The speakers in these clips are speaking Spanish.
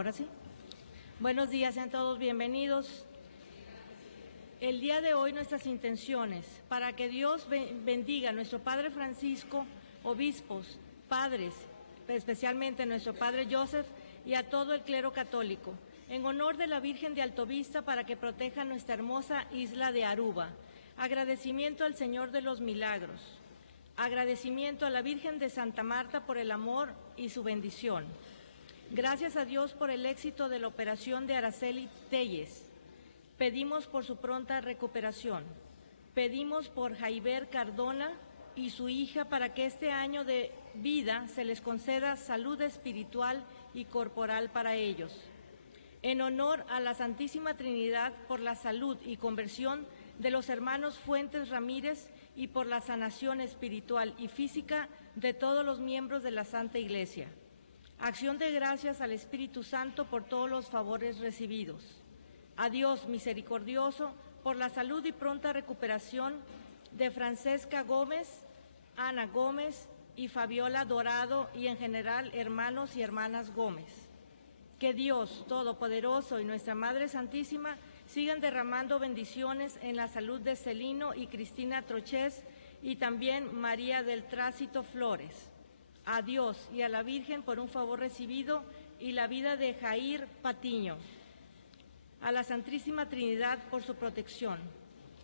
Ahora sí. Buenos días, sean todos bienvenidos. El día de hoy nuestras intenciones, para que Dios bendiga a nuestro Padre Francisco, obispos, padres, especialmente a nuestro Padre Joseph y a todo el clero católico, en honor de la Virgen de Altovista para que proteja nuestra hermosa isla de Aruba. Agradecimiento al Señor de los Milagros. Agradecimiento a la Virgen de Santa Marta por el amor y su bendición. Gracias a Dios por el éxito de la operación de Araceli Telles. Pedimos por su pronta recuperación. Pedimos por Jaiber Cardona y su hija para que este año de vida se les conceda salud espiritual y corporal para ellos. En honor a la Santísima Trinidad por la salud y conversión de los hermanos Fuentes Ramírez y por la sanación espiritual y física de todos los miembros de la Santa Iglesia. Acción de gracias al Espíritu Santo por todos los favores recibidos. A Dios misericordioso por la salud y pronta recuperación de Francesca Gómez, Ana Gómez y Fabiola Dorado y en general hermanos y hermanas Gómez. Que Dios Todopoderoso y nuestra Madre Santísima sigan derramando bendiciones en la salud de Celino y Cristina Trochés y también María del Tránsito Flores. A Dios y a la Virgen por un favor recibido y la vida de Jair Patiño. A la Santísima Trinidad por su protección.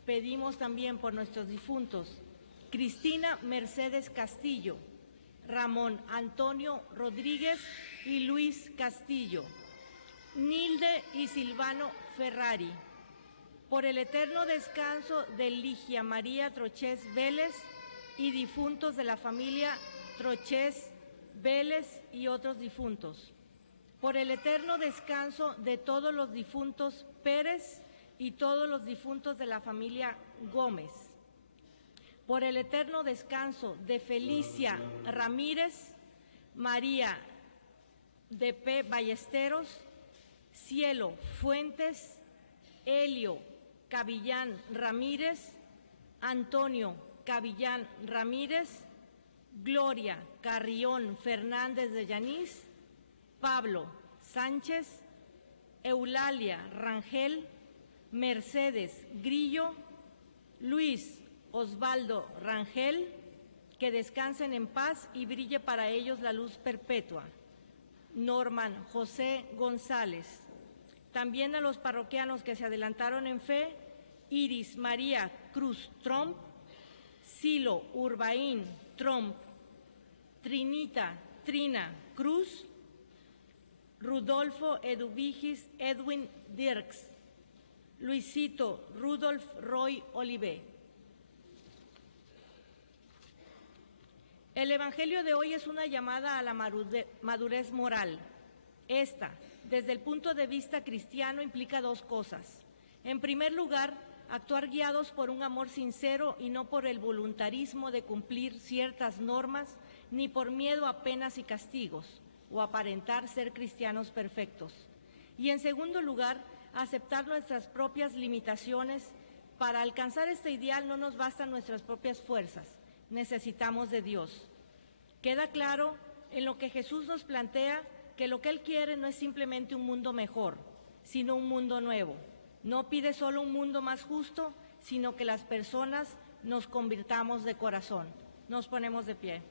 Pedimos también por nuestros difuntos, Cristina Mercedes Castillo, Ramón Antonio Rodríguez y Luis Castillo, Nilde y Silvano Ferrari, por el eterno descanso de Ligia María Trochés Vélez y difuntos de la familia Trochés Vélez y otros difuntos, por el eterno descanso de todos los difuntos Pérez y todos los difuntos de la familia Gómez, por el eterno descanso de Felicia Ramírez, María de P. Ballesteros, Cielo Fuentes, Helio Cavillán Ramírez, Antonio Cavillán Ramírez, Gloria Carrión Fernández de Yanís, Pablo Sánchez, Eulalia Rangel, Mercedes Grillo, Luis Osvaldo Rangel, que descansen en paz y brille para ellos la luz perpetua. Norman José González. También a los parroquianos que se adelantaron en fe, Iris María Cruz Tromp, Silo Urbaín Tromp, Trina Cruz, Rudolfo Eduvigis Edwin Dirks, Luisito Rudolf Roy Olivé. El Evangelio de hoy es una llamada a la madurez moral. Esta, desde el punto de vista cristiano, implica dos cosas. En primer lugar, actuar guiados por un amor sincero y no por el voluntarismo de cumplir ciertas normas, ni por miedo a penas y castigos, o aparentar ser cristianos perfectos. Y en segundo lugar, aceptar nuestras propias limitaciones. Para alcanzar este ideal no nos bastan nuestras propias fuerzas, necesitamos de Dios. Queda claro en lo que Jesús nos plantea que lo que Él quiere no es simplemente un mundo mejor, sino un mundo nuevo. No pide solo un mundo más justo, sino que las personas nos convirtamos de corazón. Nos ponemos de pie.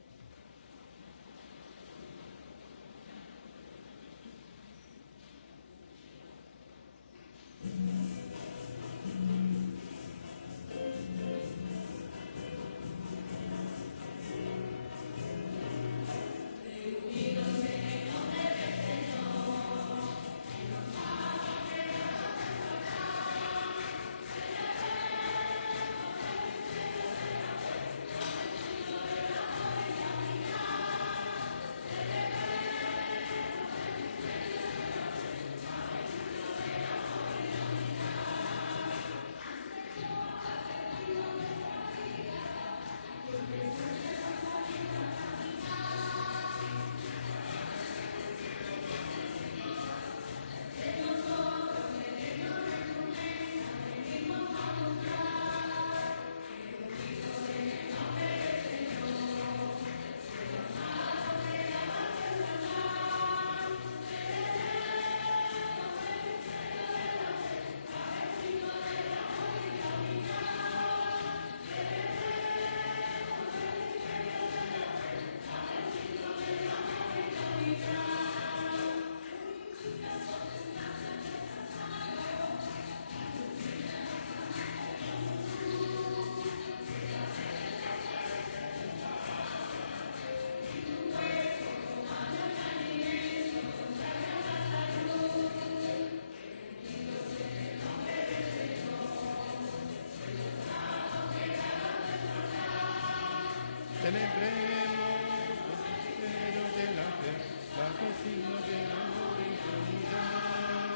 Celebremos los misterios de la fe, bajo signo de amor y unidad.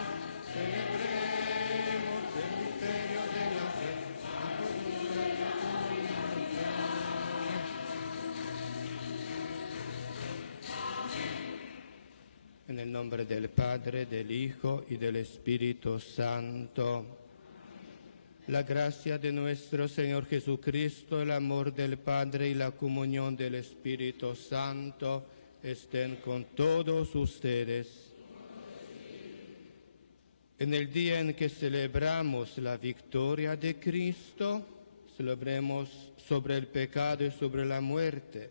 Celebremos el misterio de la fe, bajo signo de amor y unidad. En el nombre del Padre, del Hijo y del Espíritu Santo. La gracia de nuestro Señor Jesucristo, el amor del Padre y la comunión del Espíritu Santo estén con todos ustedes. En el día en que celebramos la victoria de Cristo, celebremos sobre el pecado y sobre la muerte.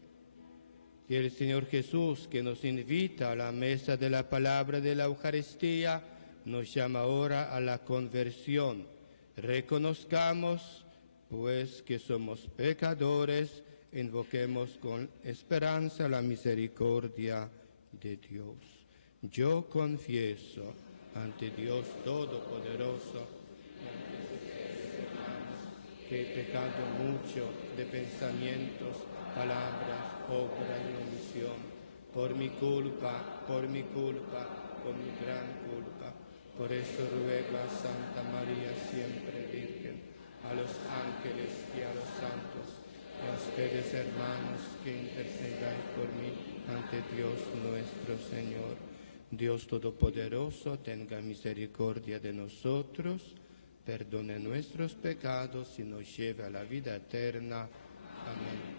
Y el Señor Jesús, que nos invita a la mesa de la palabra de la Eucaristía, nos llama ahora a la conversión. Reconozcamos, pues, que somos pecadores, invoquemos con esperanza la misericordia de Dios. Yo confieso ante Dios Todopoderoso que he pecado mucho de pensamientos, palabras, obras y omisión, por mi culpa, por mi gran culpa. Por eso ruego a Santa María siempre Virgen, a los ángeles y a los santos, y a ustedes, hermanos, que intercedáis por mí ante Dios nuestro Señor. Dios Todopoderoso, tenga misericordia de nosotros, perdone nuestros pecados y nos lleve a la vida eterna. Amén.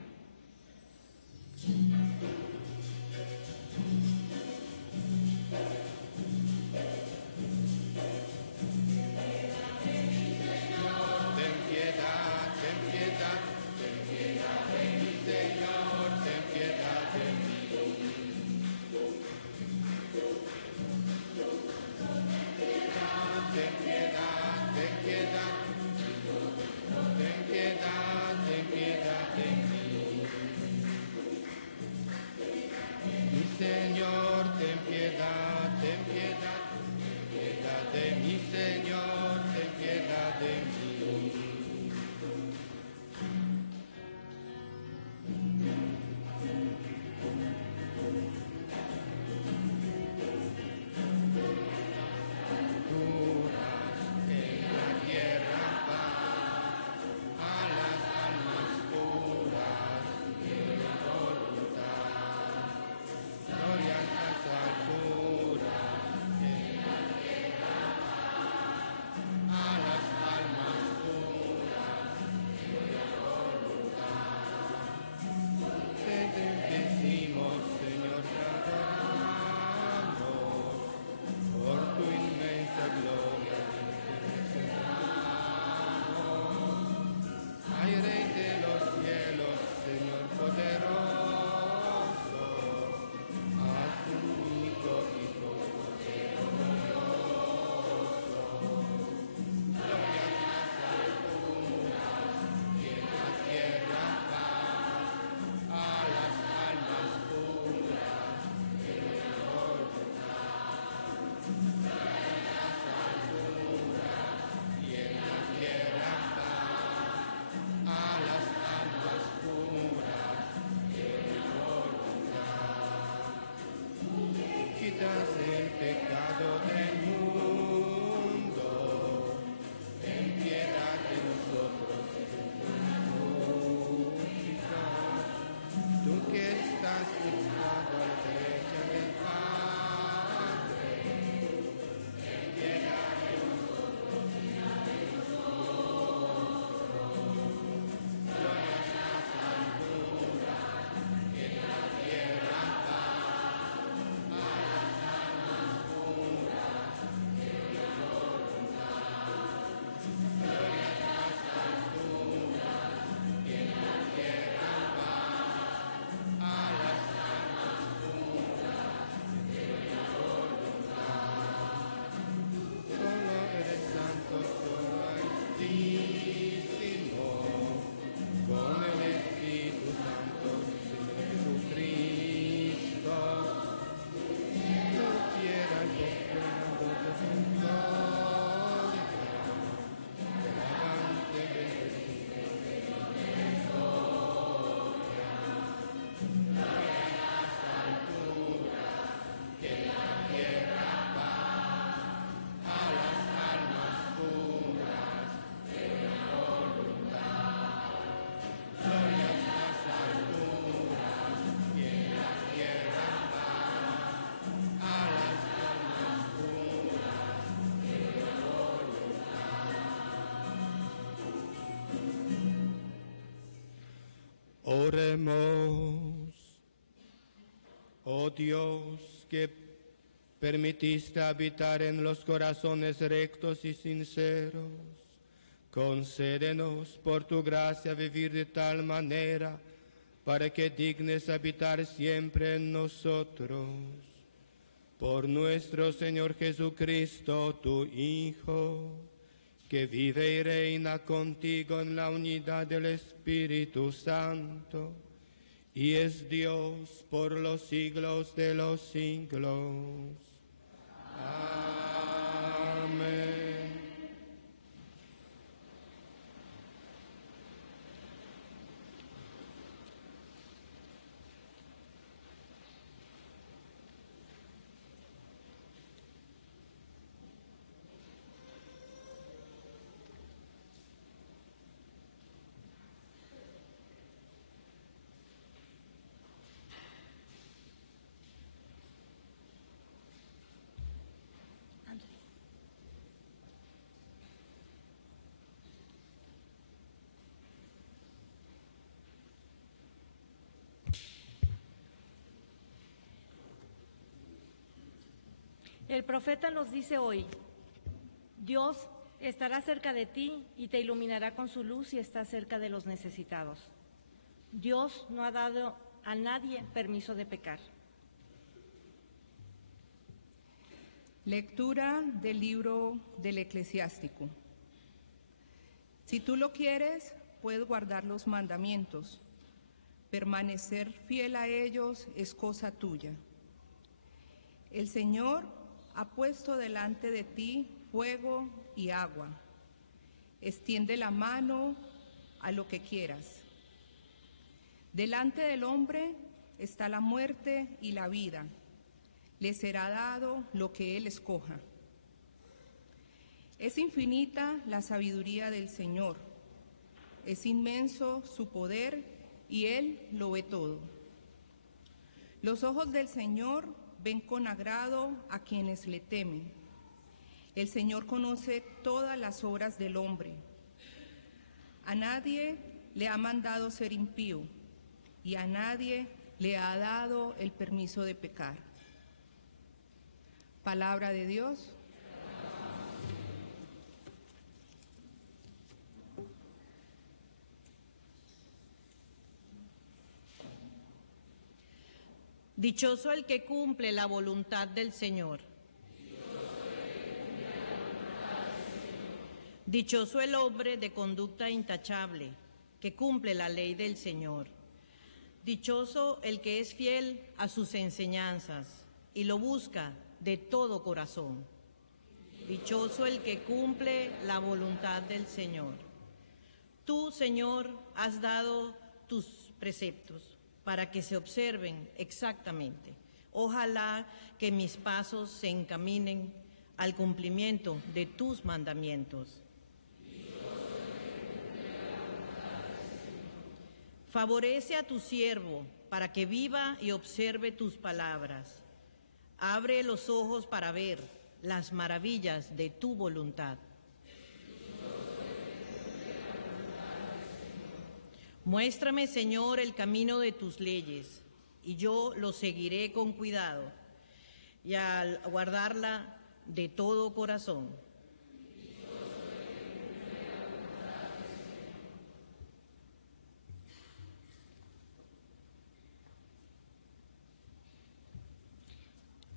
Oremos. Oh Dios, que permitiste habitar en los corazones rectos y sinceros, concédenos por tu gracia vivir de tal manera para que dignes habitar siempre en nosotros. Por nuestro Señor Jesucristo, tu Hijo, que vive y reina contigo en la unidad del Espíritu Santo, y es Dios por los siglos de los siglos. Amén. El profeta nos dice hoy, Dios estará cerca de ti y te iluminará con su luz y está cerca de los necesitados. Dios no ha dado a nadie permiso de pecar. Lectura del libro del Eclesiástico. Si tú lo quieres, puedes guardar los mandamientos. Permanecer fiel a ellos es cosa tuya. El Señor ha puesto delante de ti fuego y agua. Extiende la mano a lo que quieras. Delante del hombre está la muerte y la vida. Le será dado lo que él escoja. Es infinita la sabiduría del Señor. Es inmenso su poder y él lo ve todo. Los ojos del Señor ven con agrado a quienes le temen. El Señor conoce todas las obras del hombre. A nadie le ha mandado ser impío y a nadie le ha dado el permiso de pecar. Palabra de Dios. Dichoso el que cumple la voluntad del Señor. Dichoso el hombre de conducta intachable, que cumple la ley del Señor. Dichoso el que es fiel a sus enseñanzas y lo busca de todo corazón. Dichoso el que cumple la voluntad del Señor. Tú, Señor, has dado tus preceptos para que se observen exactamente. Ojalá que mis pasos se encaminen al cumplimiento de tus mandamientos. Favorece a tu siervo para que viva y observe tus palabras. Abre los ojos para ver las maravillas de tu voluntad. Muéstrame, Señor, el camino de tus leyes, y yo lo seguiré con cuidado, y al guardarla de todo corazón.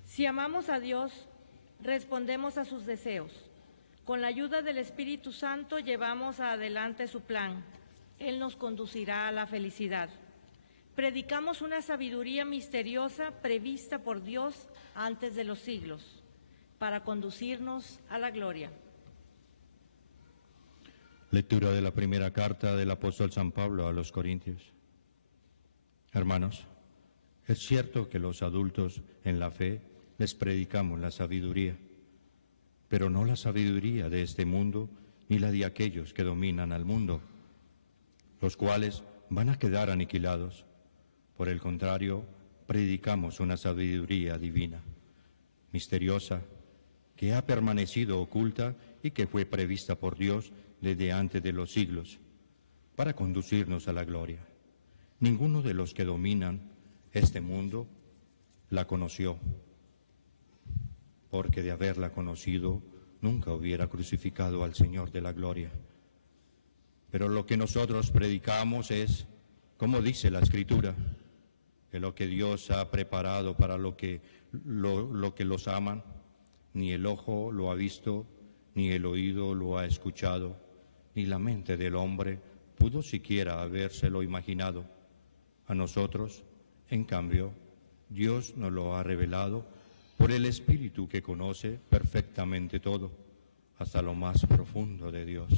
Si amamos a Dios, respondemos a sus deseos. Con la ayuda del Espíritu Santo llevamos adelante su plan. Él nos conducirá a la felicidad. Predicamos una sabiduría misteriosa prevista por Dios antes de los siglos, para conducirnos a la gloria. Lectura de la primera carta del apóstol San Pablo a los Corintios. Hermanos, es cierto que los adultos en la fe les predicamos la sabiduría, pero no la sabiduría de este mundo ni la de aquellos que dominan al mundo, los cuales van a quedar aniquilados. Por el contrario, predicamos una sabiduría divina, misteriosa, que ha permanecido oculta y que fue prevista por Dios desde antes de los siglos, para conducirnos a la gloria. ninguno de los que dominan este mundo la conoció, porque de haberla conocido nunca hubiera crucificado al Señor de la gloria. Pero lo que nosotros predicamos es, como dice la Escritura, que lo que Dios ha preparado para lo que los aman, ni el ojo lo ha visto, ni el oído lo ha escuchado, ni la mente del hombre pudo siquiera habérselo imaginado. A nosotros, en cambio, Dios nos lo ha revelado por el Espíritu que conoce perfectamente todo, hasta lo más profundo de Dios.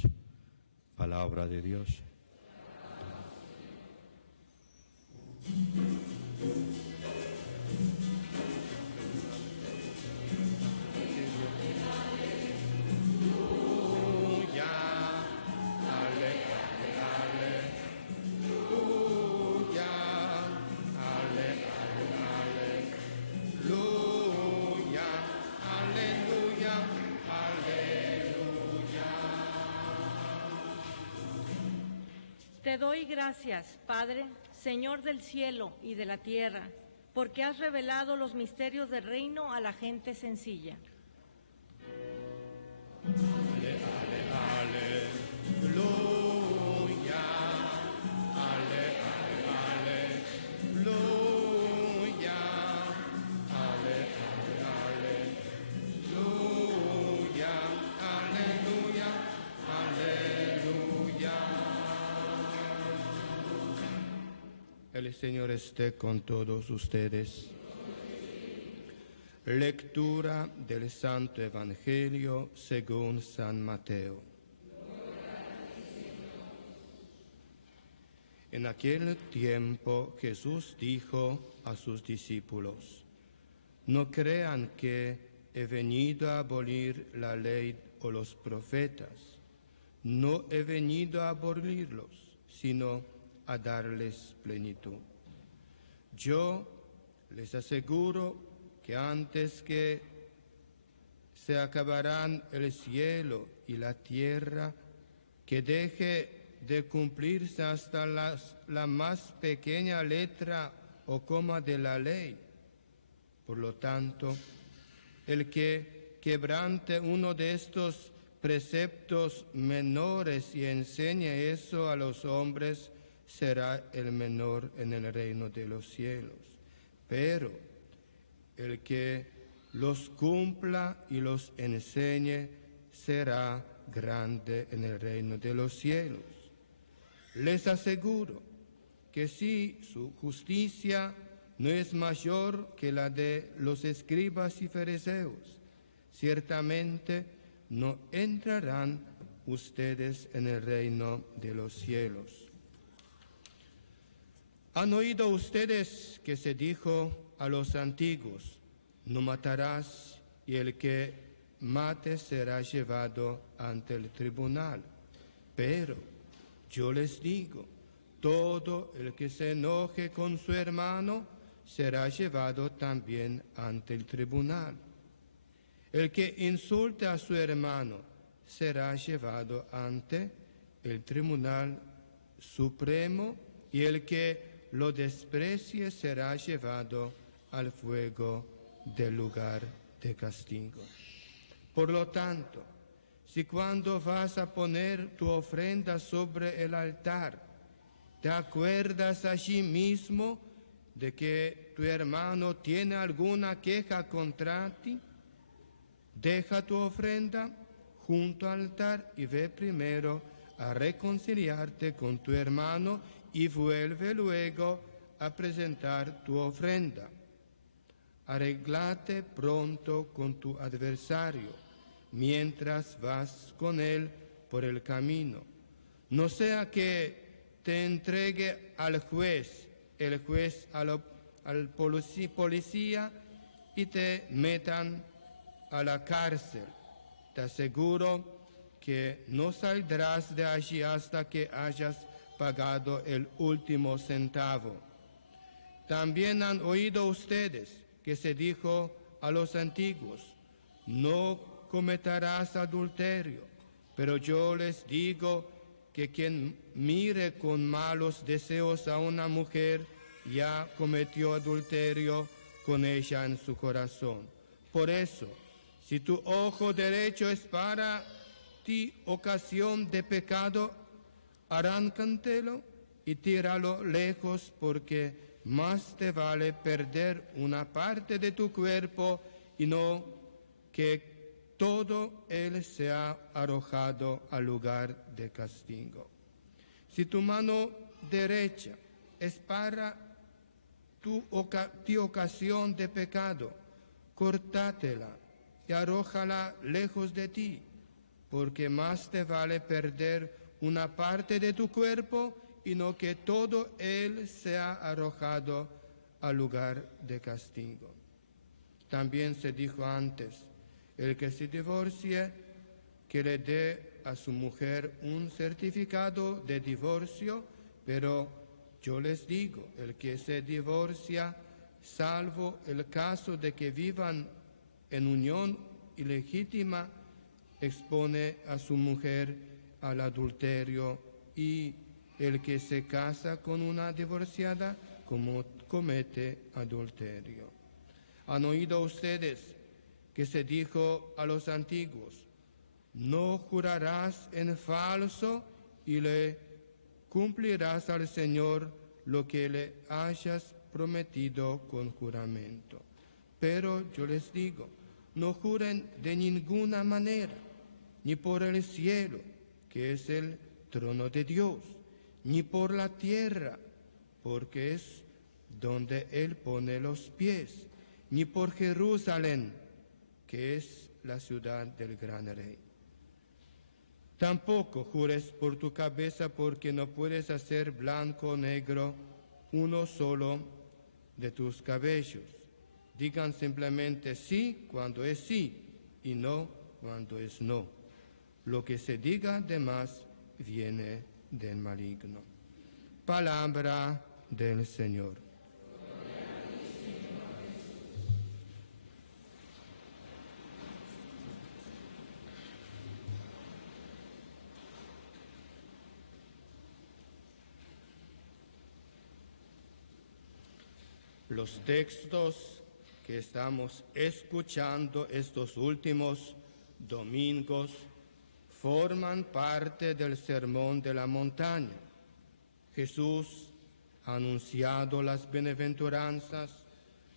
Palabra de Dios. Te doy gracias, Padre, Señor del cielo y de la tierra, porque has revelado los misterios del reino a la gente sencilla. El Señor esté con todos ustedes. Lectura del Santo Evangelio según San Mateo. En aquel tiempo Jesús dijo a sus discípulos: no crean que he venido a abolir la ley o los profetas. No he venido a abolirlos, sino a darles plenitud. Yo les aseguro que antes que se acabarán el cielo y la tierra, que deje de cumplirse hasta la más pequeña letra o coma de la ley. Por lo tanto, el que quebrante uno de estos preceptos menores y enseñe eso a los hombres, será el menor en el reino de los cielos. Pero el que los cumpla y los enseñe será grande en el reino de los cielos. Les aseguro que si su justicia no es mayor que la de los escribas y fariseos, ciertamente no entrarán ustedes en el reino de los cielos. Han oído ustedes que se dijo a los antiguos: no matarás, y el que mate será llevado ante el tribunal. Pero yo les digo, todo el que se enoje con su hermano será llevado también ante el tribunal. El que insulte a su hermano será llevado ante el tribunal supremo, y el que lo desprecie será llevado al fuego del lugar de castigo. Por lo tanto, si cuando vas a poner tu ofrenda sobre el altar, te acuerdas allí mismo de que tu hermano tiene alguna queja contra ti, deja tu ofrenda junto al altar y ve primero a reconciliarte con tu hermano y vuelve luego a presentar tu ofrenda. Arréglate pronto con tu adversario mientras vas con él por el camino. No sea que te entregue al juez, el juez al policía y te metan a la cárcel. Te aseguro que no saldrás de allí hasta que hayas pagado el último centavo. También han oído ustedes que se dijo a los antiguos: no cometerás adulterio. Pero yo les digo que quien mire con malos deseos a una mujer ya cometió adulterio con ella en su corazón. Por eso, si tu ojo derecho es para ti ocasión de pecado, arráncatelo y tíralo lejos, porque más te vale perder una parte de tu cuerpo y no que todo él sea arrojado al lugar de castigo. Si tu mano derecha es para tu ocasión de pecado, cortátela y arrójala lejos de ti, porque más te vale perder una parte de tu cuerpo y no que todo él sea arrojado al lugar de castigo. También se dijo antes, el que se divorcie, que le dé a su mujer un certificado de divorcio, pero yo les digo, el que se divorcia, salvo el caso de que vivan en unión ilegítima, expone a su mujer al adulterio, y el que se casa con una divorciada comete adulterio. ¿Han oído ustedes que se dijo a los antiguos, no jurarás en falso y le cumplirás al Señor lo que le hayas prometido con juramento? Pero yo les digo, no juren de ninguna manera, ni por el cielo, que es el trono de Dios, ni por la tierra, porque es donde Él pone los pies, ni por Jerusalén, que es la ciudad del gran rey. Tampoco jures por tu cabeza, porque no puedes hacer blanco o negro uno solo de tus cabellos. Digan simplemente sí cuando es sí y no cuando es no. Lo que se diga de más viene del maligno. Palabra del Señor. Los textos que estamos escuchando estos últimos domingos forman parte del Sermón de la Montaña. Jesús ha anunciado las bienaventuranzas,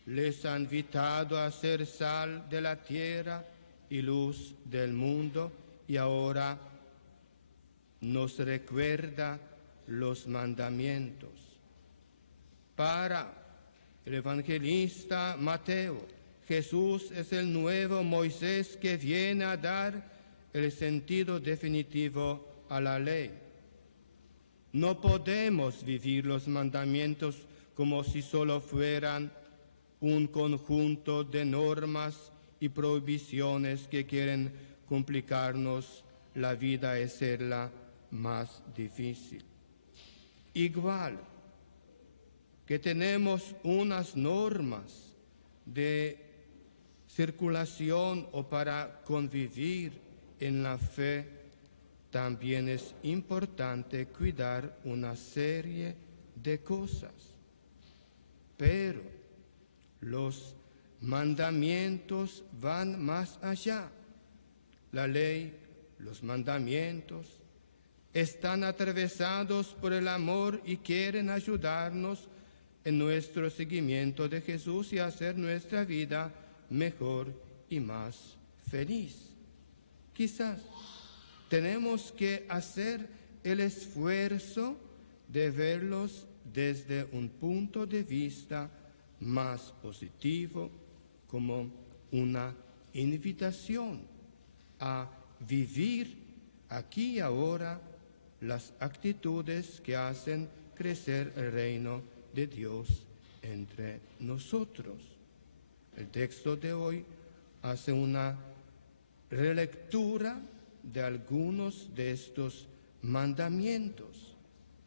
les ha invitado a ser sal de la tierra y luz del mundo, y ahora nos recuerda los mandamientos. Para el evangelista Mateo, Jesús es el nuevo Moisés que viene a dar el sentido definitivo a la ley. No podemos vivir los mandamientos como si solo fueran un conjunto de normas y prohibiciones que quieren complicarnos la vida y hacerla más difícil. Igual que tenemos unas normas de circulación o para convivir en la fe, también es importante cuidar una serie de cosas. Pero los mandamientos van más allá. La ley, los mandamientos, están atravesados por el amor y quieren ayudarnos en nuestro seguimiento de Jesús y hacer nuestra vida mejor y más feliz. Quizás tenemos que hacer el esfuerzo de verlos desde un punto de vista más positivo, como una invitación a vivir aquí y ahora las actitudes que hacen crecer el reino de Dios entre nosotros. El texto de hoy hace una relectura de algunos de estos mandamientos.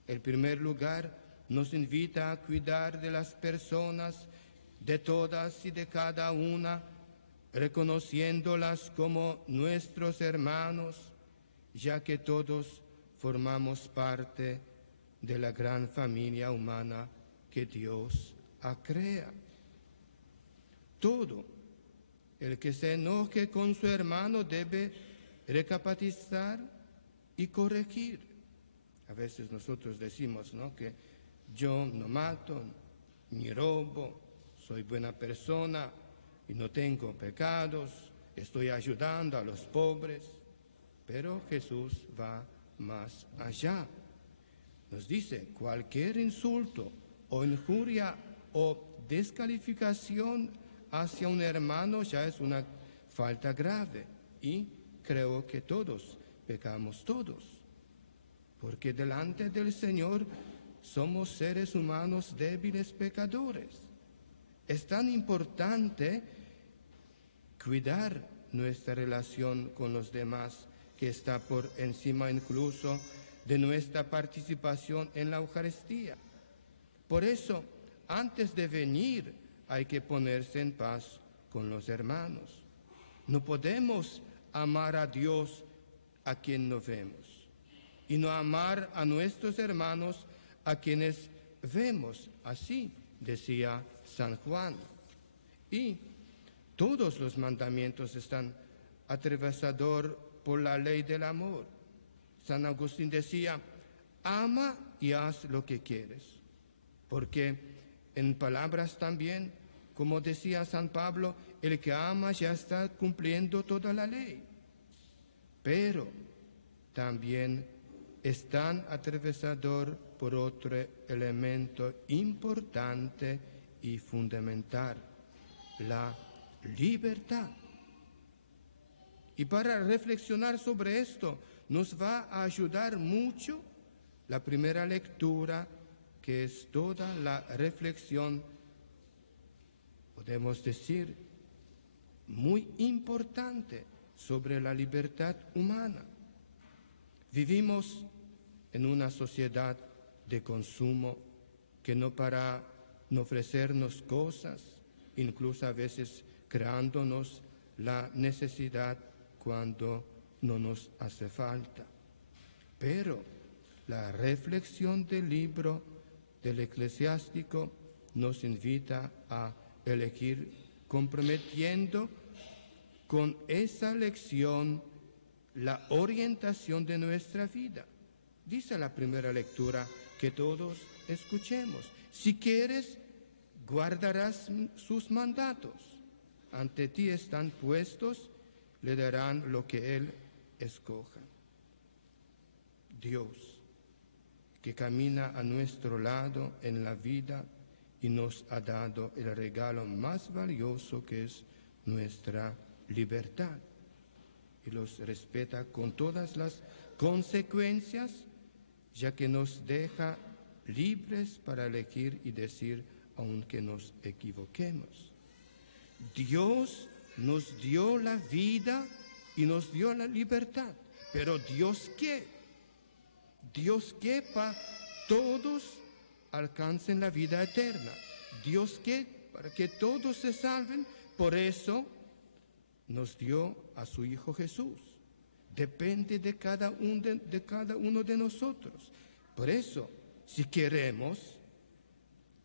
En primer lugar, nos invita a cuidar de las personas, de todas y de cada una, reconociéndolas como nuestros hermanos, ya que todos formamos parte de la gran familia humana que Dios ha creado. Todo el que se enoje con su hermano debe recapacitar y corregir. A veces nosotros decimos, ¿no?, que yo no mato, ni robo, soy buena persona y no tengo pecados, estoy ayudando a los pobres. Pero Jesús va más allá. Nos dice, cualquier insulto o injuria o descalificación hacia un hermano ya es una falta grave. Y creo que todos pecamos todos. Porque delante del Señor somos seres humanos débiles pecadores. Es tan importante cuidar nuestra relación con los demás, que está por encima incluso de nuestra participación en la Eucaristía. Por eso, antes de venir, hay que ponerse en paz con los hermanos. No podemos amar a Dios a quien no vemos, y no amar a nuestros hermanos a quienes vemos. Así decía San Juan. Y todos los mandamientos están atravesados por la ley del amor. San Agustín decía, ama y haz lo que quieres. Porque en palabras también, como decía San Pablo, el que ama ya está cumpliendo toda la ley. Pero también están atravesados por otro elemento importante y fundamental, la libertad. Y para reflexionar sobre esto nos va a ayudar mucho la primera lectura, que es toda la reflexión, podemos decir, muy importante sobre la libertad humana. Vivimos en una sociedad de consumo que no para no ofrecernos cosas, incluso a veces creándonos la necesidad cuando no nos hace falta. Pero la reflexión del libro del Eclesiástico nos invita a elegir comprometiendo con esa lección la orientación de nuestra vida. Dice la primera lectura que todos escuchemos. Si quieres, guardarás sus mandatos. Ante ti están puestos, le darán lo que él escoja. Dios, que camina a nuestro lado en la vida y nos ha dado el regalo más valioso, que es nuestra libertad, y los respeta con todas las consecuencias, ya que nos deja libres para elegir y decir aunque nos equivoquemos. Dios nos dio la vida y nos dio la libertad, pero Dios quiere para todos alcancen la vida eterna. Dios quiere para que todos se salven, por eso nos dio a su Hijo Jesús. Depende de cada uno de nosotros. Por eso, si queremos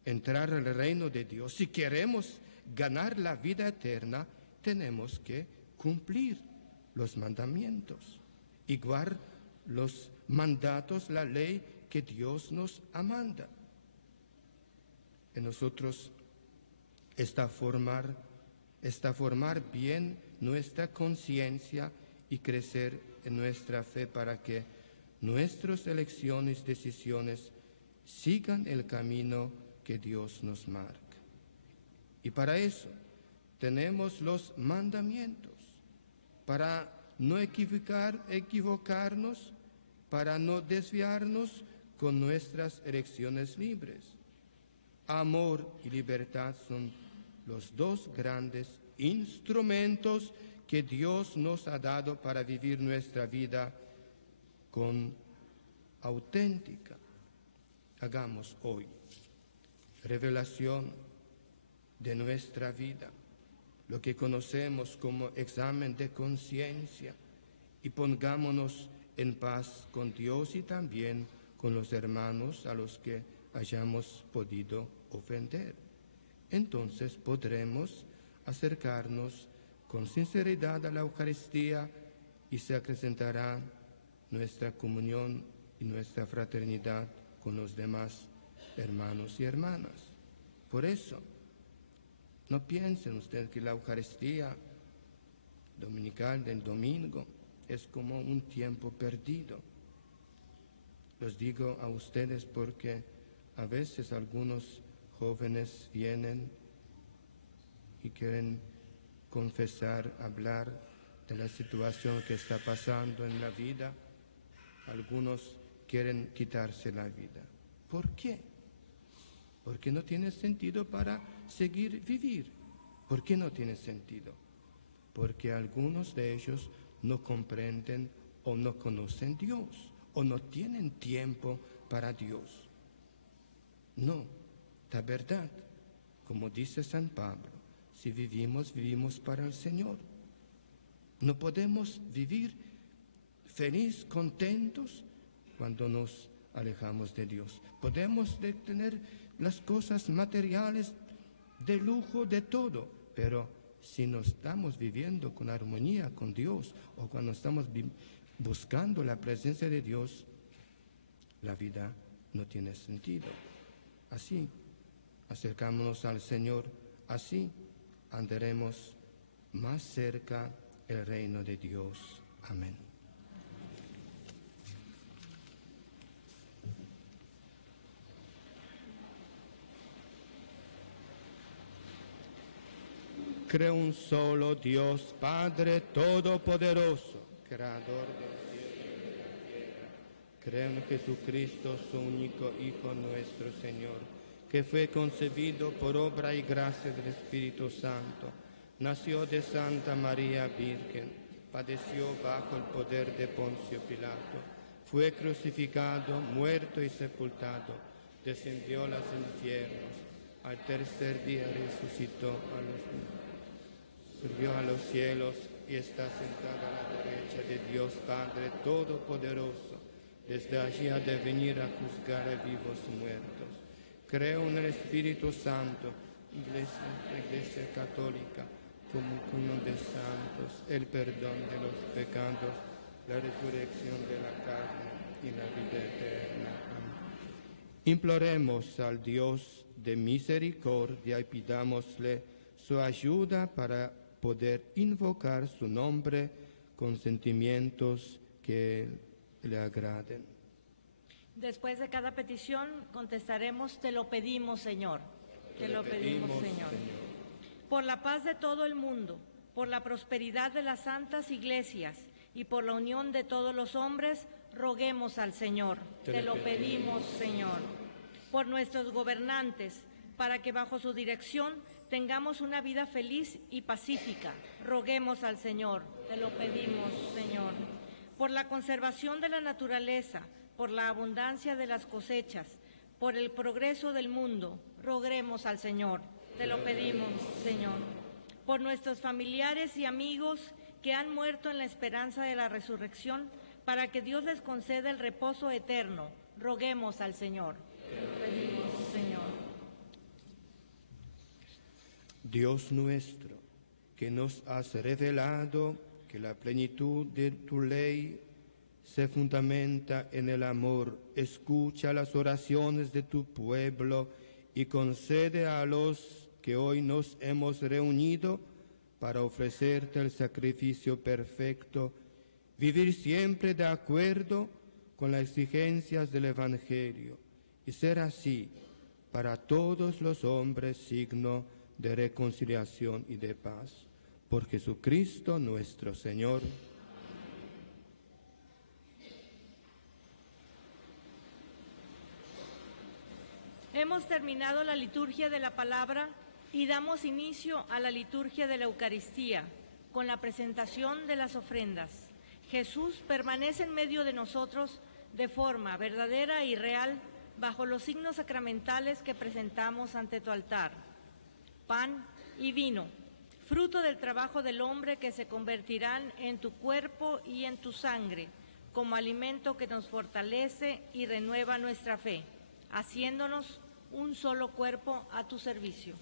entrar al reino de Dios, si queremos ganar la vida eterna, tenemos que cumplir los mandamientos, igual los mandatos, la ley que Dios nos manda. En nosotros está formar bien nuestra conciencia y crecer en nuestra fe para que nuestras elecciones, decisiones sigan el camino que Dios nos marca. Y para eso tenemos los mandamientos, para no equivocarnos, para no desviarnos con nuestras elecciones libres. Amor y libertad son los dos grandes instrumentos que Dios nos ha dado para vivir nuestra vida con auténtica. Hagamos hoy revelación de nuestra vida, lo que conocemos como examen de conciencia, y pongámonos en paz con Dios y también con los hermanos a los que hayamos podido ofender. Entonces podremos acercarnos con sinceridad a la Eucaristía y se acrecentará nuestra comunión y nuestra fraternidad con los demás hermanos y hermanas. Por eso, no piensen ustedes que la Eucaristía dominical del domingo es como un tiempo perdido. Los digo a ustedes porque a veces algunos jóvenes vienen y quieren confesar, hablar de la situación que está pasando en la vida. Algunos quieren quitarse la vida. ¿Por qué? Porque no tiene sentido para seguir vivir. ¿Por qué no tiene sentido? Porque algunos de ellos no comprenden o no conocen Dios o no tienen tiempo para Dios. No, la verdad, como dice San Pablo, si vivimos, vivimos para el Señor. No podemos vivir feliz, contentos, cuando nos alejamos de Dios. Podemos tener las cosas materiales de lujo, de todo, pero si no estamos viviendo con armonía con Dios o cuando estamos buscando la presencia de Dios, la vida no tiene sentido. Así, acercámonos al Señor, así andaremos más cerca el reino de Dios. Amén. Creo un solo Dios, Padre Todopoderoso, Creador del cielo y de la tierra. Creo en Jesucristo, su único Hijo nuestro Señor, que fue concebido por obra y gracia del Espíritu Santo. Nació de Santa María Virgen, padeció bajo el poder de Poncio Pilato, fue crucificado, muerto y sepultado, descendió a los infiernos, al tercer día resucitó a los muertos. Subió a los cielos y está sentado a la derecha de Dios Padre Todopoderoso. Desde allí ha de venir a juzgar a vivos y muertos. Creo en el Espíritu Santo, Iglesia Católica, comunión de santos, el perdón de los pecados, la resurrección de la carne y la vida eterna. Amén. Imploremos al Dios de misericordia y pidámosle su ayuda para poder invocar su nombre con sentimientos que le agraden. Después de cada petición contestaremos: te lo pedimos, Señor. Te lo pedimos, Señor. Por la paz de todo el mundo, por la prosperidad de las santas iglesias y por la unión de todos los hombres, roguemos al Señor. Te lo pedimos, Señor. Por nuestros gobernantes, para que bajo su dirección tengamos una vida feliz y pacífica, roguemos al Señor. Te lo pedimos, Señor. Por la conservación de la naturaleza, por la abundancia de las cosechas, por el progreso del mundo, roguemos al Señor. Te lo pedimos, Señor. Por nuestros familiares y amigos que han muerto en la esperanza de la resurrección, para que Dios les conceda el reposo eterno, roguemos al Señor. Te lo pedimos, Señor. Dios nuestro, que nos has revelado que la plenitud de tu ley se fundamenta en el amor, escucha las oraciones de tu pueblo y concede a los que hoy nos hemos reunido para ofrecerte el sacrificio perfecto, vivir siempre de acuerdo con las exigencias del Evangelio y ser así para todos los hombres signo de reconciliación y de paz. Por Jesucristo nuestro Señor. Hemos terminado la liturgia de la palabra y damos inicio a la liturgia de la Eucaristía con la presentación de las ofrendas. Jesús permanece en medio de nosotros de forma verdadera y real bajo los signos sacramentales que presentamos ante tu altar. Pan y vino, fruto del trabajo del hombre que se convertirán en tu cuerpo y en tu sangre, como alimento que nos fortalece y renueva nuestra fe, haciéndonos un solo cuerpo a tu servicio.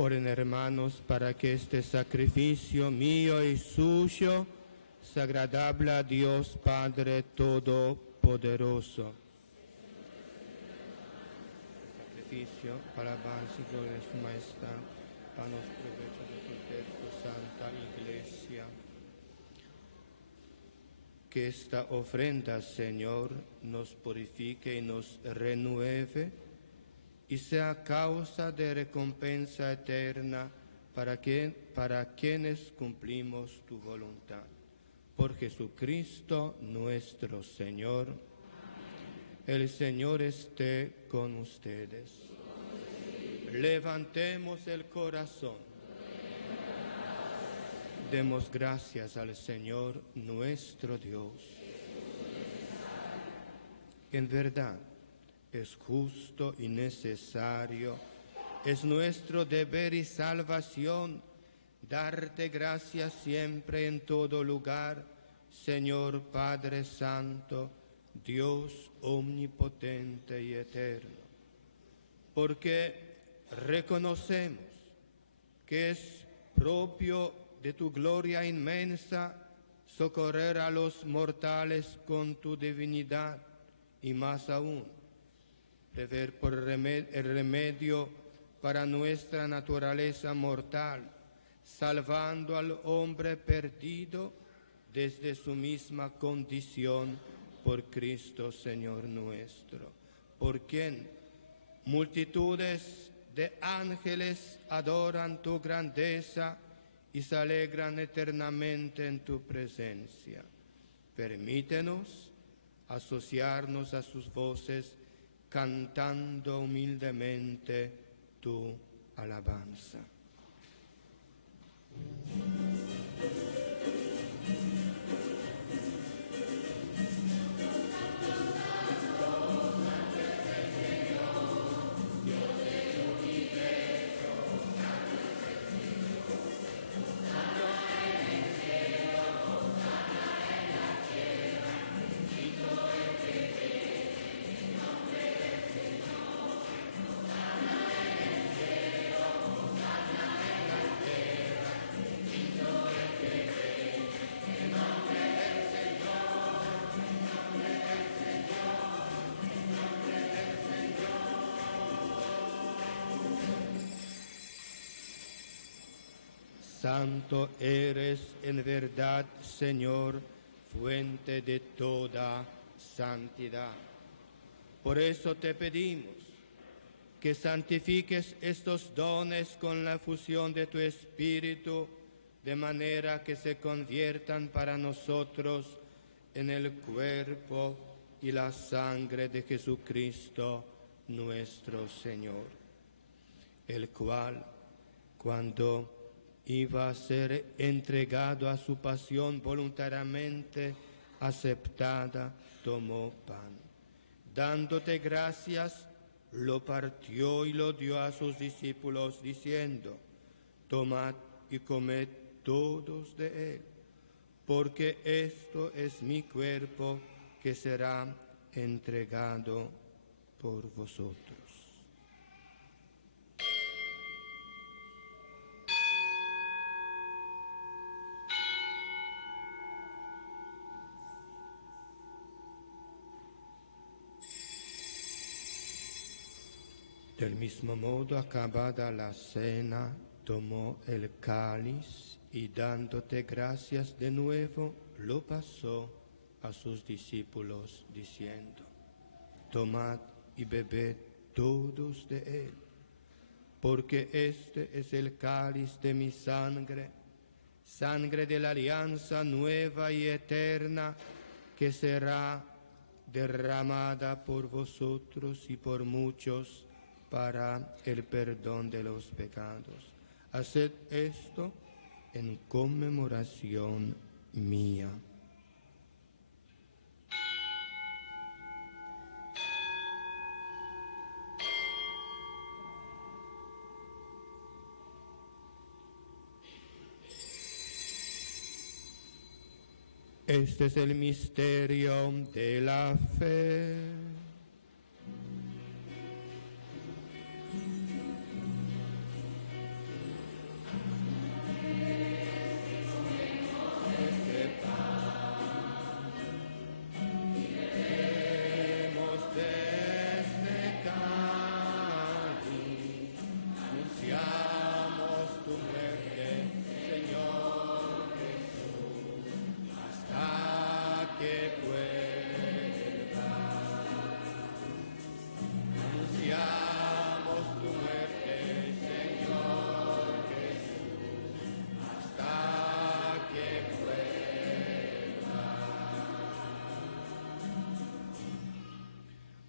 Oren, hermanos, para que este sacrificio mío y suyo sea agradable a Dios Padre Todopoderoso. Sacrificio para alabanza y gloria de su majestad, para nos provecho de tu santa iglesia. Que esta ofrenda, Señor, nos purifique y nos renueve, y sea causa de recompensa eterna para quienes cumplimos tu voluntad. Por Jesucristo nuestro Señor. El Señor esté con ustedes. Levantemos el corazón. Demos gracias al Señor nuestro Dios. En verdad, es justo y necesario, es nuestro deber y salvación darte gracias siempre en todo lugar, Señor Padre Santo, Dios omnipotente y eterno, porque reconocemos que es propio de tu gloria inmensa socorrer a los mortales con tu divinidad y más aún, prever por el remedio para nuestra naturaleza mortal, salvando al hombre perdido desde su misma condición por Cristo Señor nuestro, por quien multitudes de ángeles adoran tu grandeza y se alegran eternamente en tu presencia. Permítenos asociarnos a sus voces cantando humildemente tu alabanza. Santo eres en verdad, Señor, fuente de toda santidad. Por eso te pedimos que santifiques estos dones con la fusión de tu Espíritu, de manera que se conviertan para nosotros en el cuerpo y la sangre de Jesucristo, nuestro Señor, el cual, cuando iba a ser entregado a su pasión voluntariamente aceptada, tomó pan. Dándote gracias, lo partió y lo dio a sus discípulos, diciendo: tomad y comed todos de él, porque esto es mi cuerpo que será entregado por vosotros. Del mismo modo, acabada la cena, tomó el cáliz y dándote gracias de nuevo, lo pasó a sus discípulos, diciendo: tomad y bebed todos de él, porque este es el cáliz de mi sangre, sangre de la alianza nueva y eterna, que será derramada por vosotros y por muchos para el perdón de los pecados. Haced esto en conmemoración mía. Este es el misterio de la fe.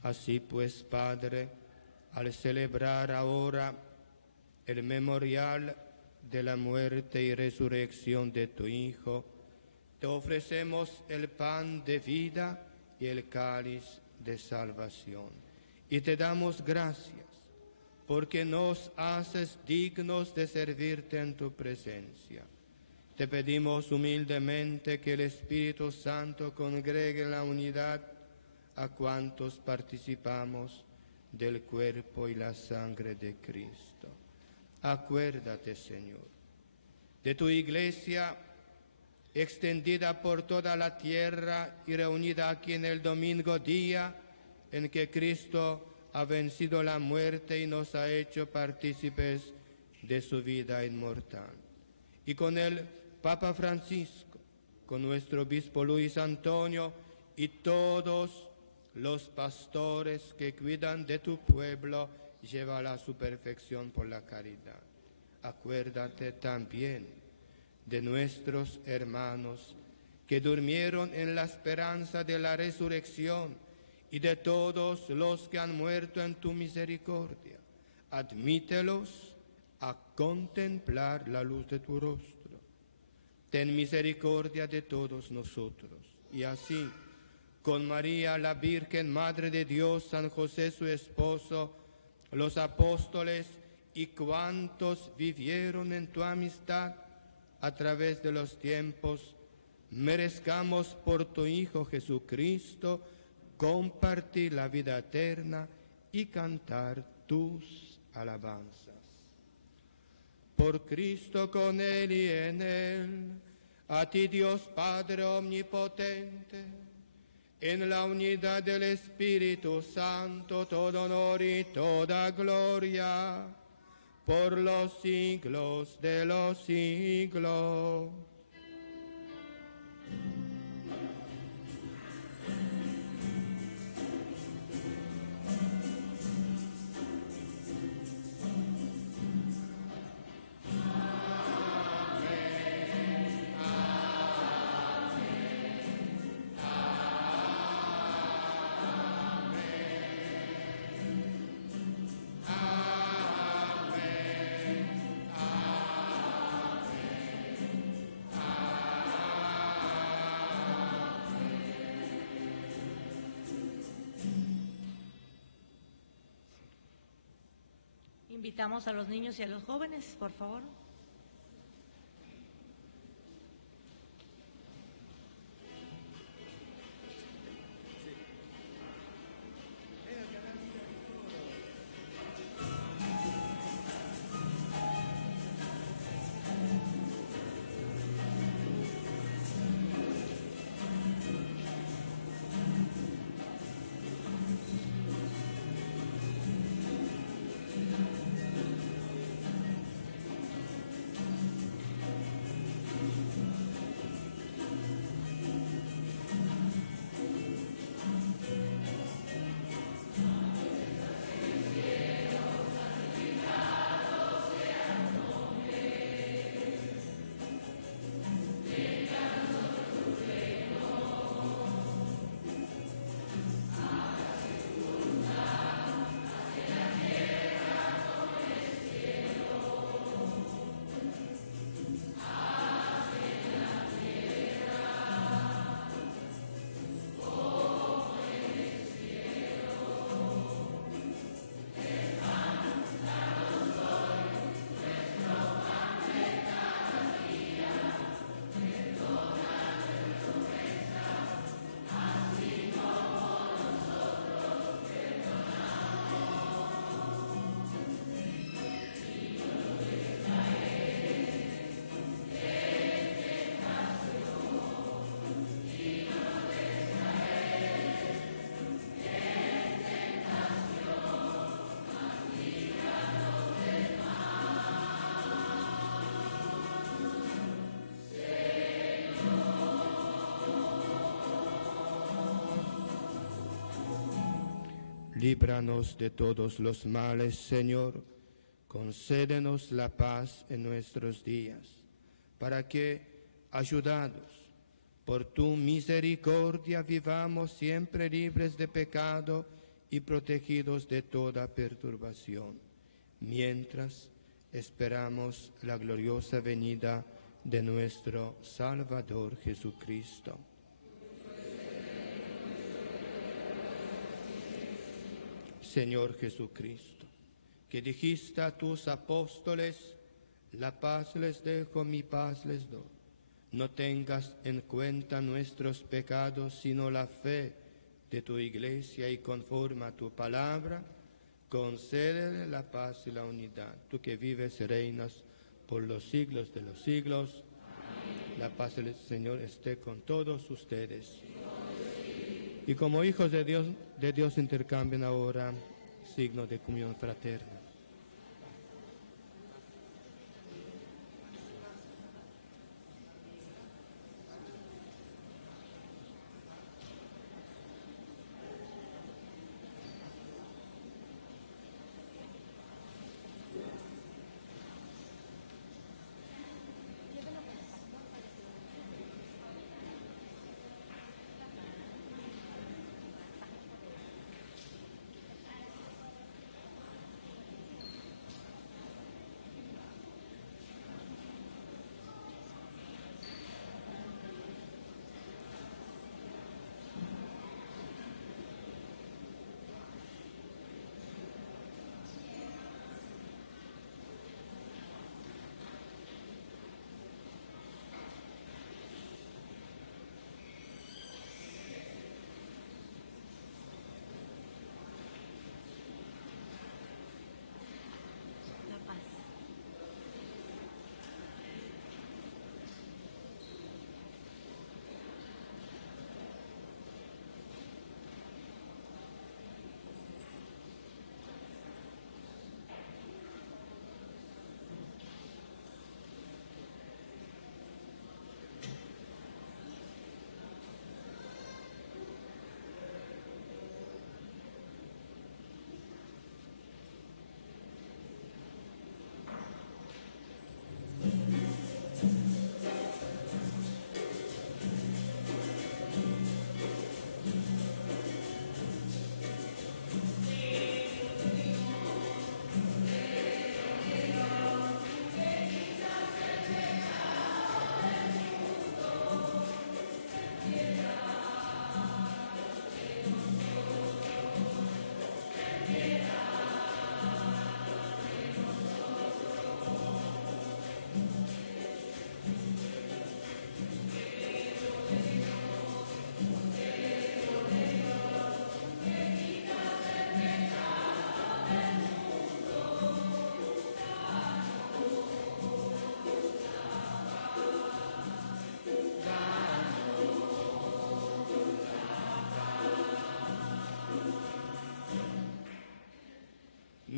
Así pues, Padre, al celebrar ahora el memorial de la muerte y resurrección de tu Hijo, te ofrecemos el pan de vida y el cáliz de salvación. Y te damos gracias porque nos haces dignos de servirte en tu presencia. Te pedimos humildemente que el Espíritu Santo congregue en la unidad a cuantos participamos del cuerpo y la sangre de Cristo. Acuérdate, Señor, de tu iglesia extendida por toda la tierra y reunida aquí en el domingo, día en que Cristo ha vencido la muerte y nos ha hecho partícipes de su vida inmortal. Y con el Papa Francisco, con nuestro obispo Luis Antonio y todos los pastores que cuidan de tu pueblo, llévala a su perfección por la caridad. Acuérdate también de nuestros hermanos que durmieron en la esperanza de la resurrección y de todos los que han muerto en tu misericordia. Admítelos a contemplar la luz de tu rostro. Ten misericordia de todos nosotros. Y así, con María, la Virgen Madre de Dios, San José, su esposo, los apóstoles y cuantos vivieron en tu amistad a través de los tiempos, merezcamos por tu Hijo Jesucristo compartir la vida eterna y cantar tus alabanzas. Por Cristo, con Él y en Él, a ti Dios Padre omnipotente, en la unidad del Espíritu Santo, todo honor y toda gloria, por los siglos de los siglos. Invitamos a los niños y a los jóvenes, por favor. Líbranos de todos los males, Señor. Concédenos la paz en nuestros días, para que, ayudados por tu misericordia, vivamos siempre libres de pecado y protegidos de toda perturbación, mientras esperamos la gloriosa venida de nuestro Salvador Jesucristo. Señor Jesucristo, que dijiste a tus apóstoles, la paz les dejo, mi paz les doy. No tengas en cuenta nuestros pecados, sino la fe de tu Iglesia, y conforme a tu palabra, concédele la paz y la unidad. Tú que vives y reinas por los siglos de los siglos. Amén. La paz del Señor esté con todos ustedes. Y como hijos de Dios intercambien ahora signo de comunión fraterna.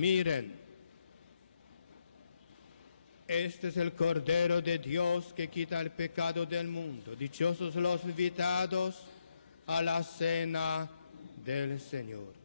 Miren, este es el Cordero de Dios que quita el pecado del mundo. Dichosos los invitados a la cena del Señor.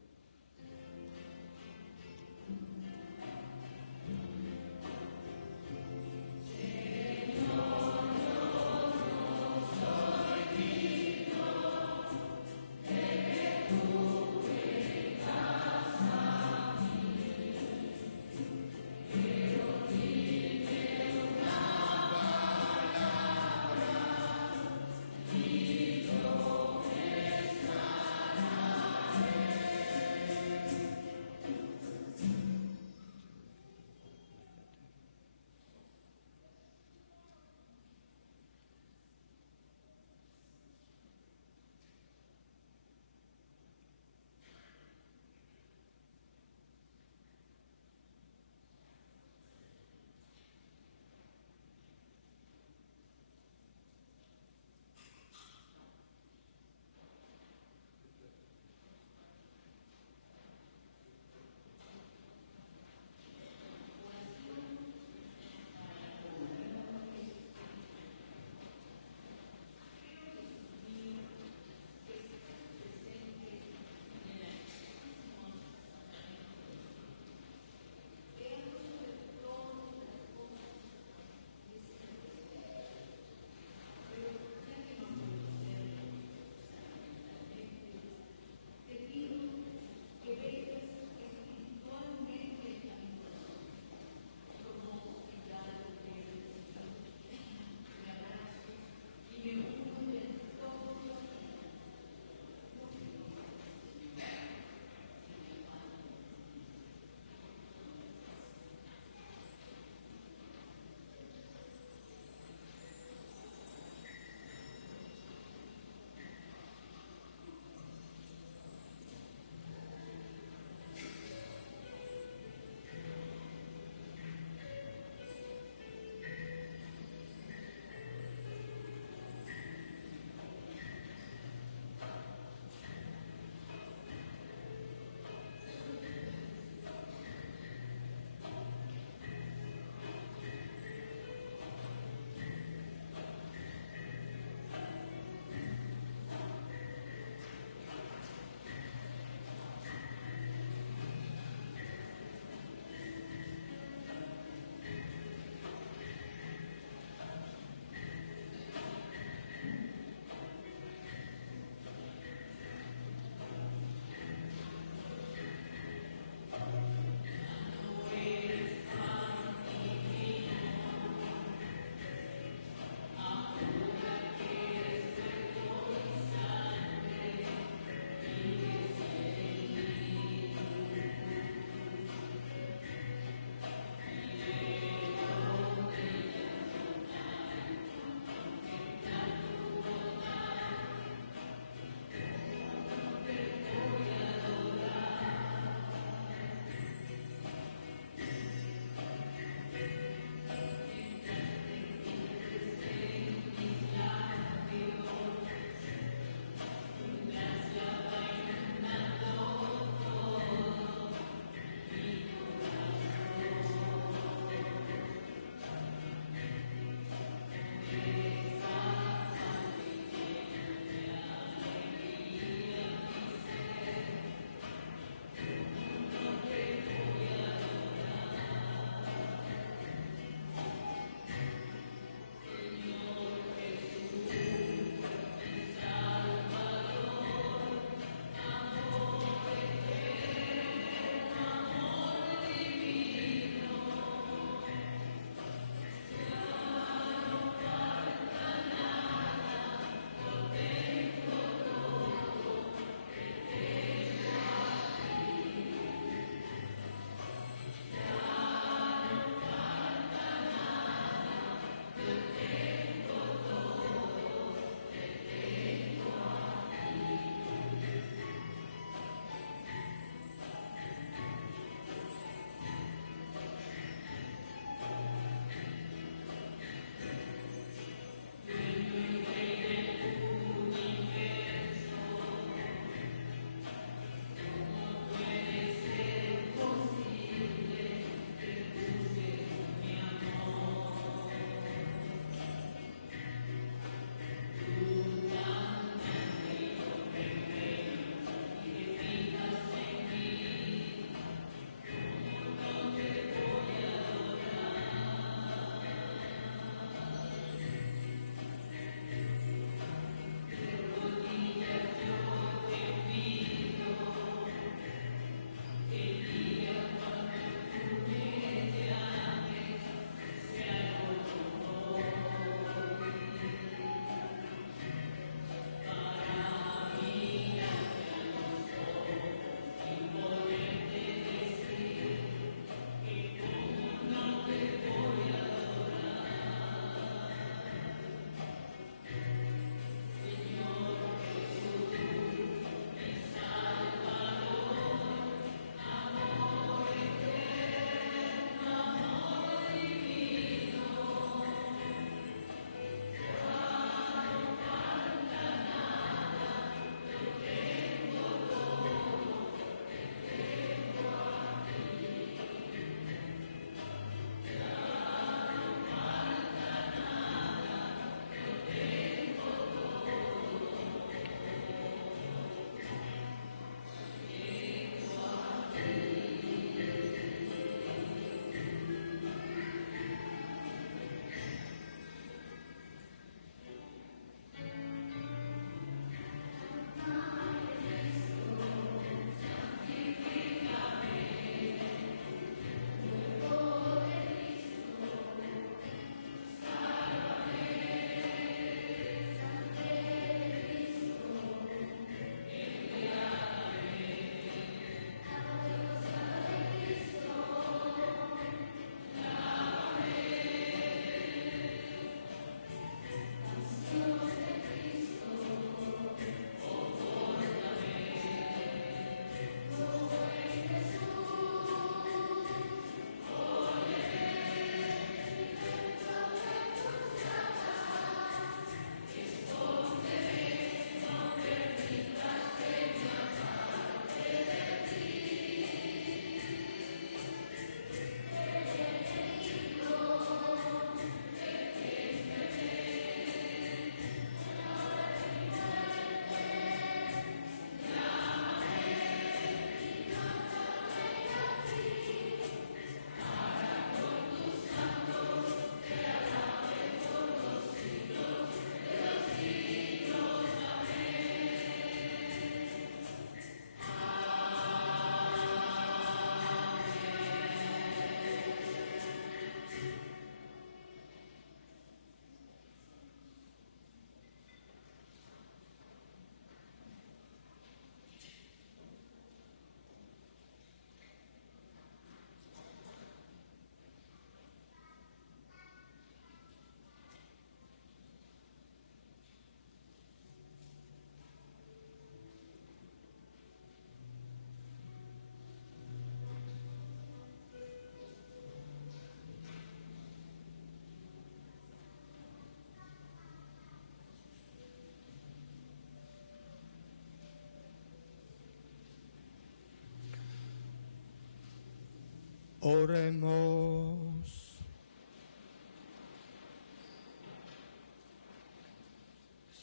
Oremos.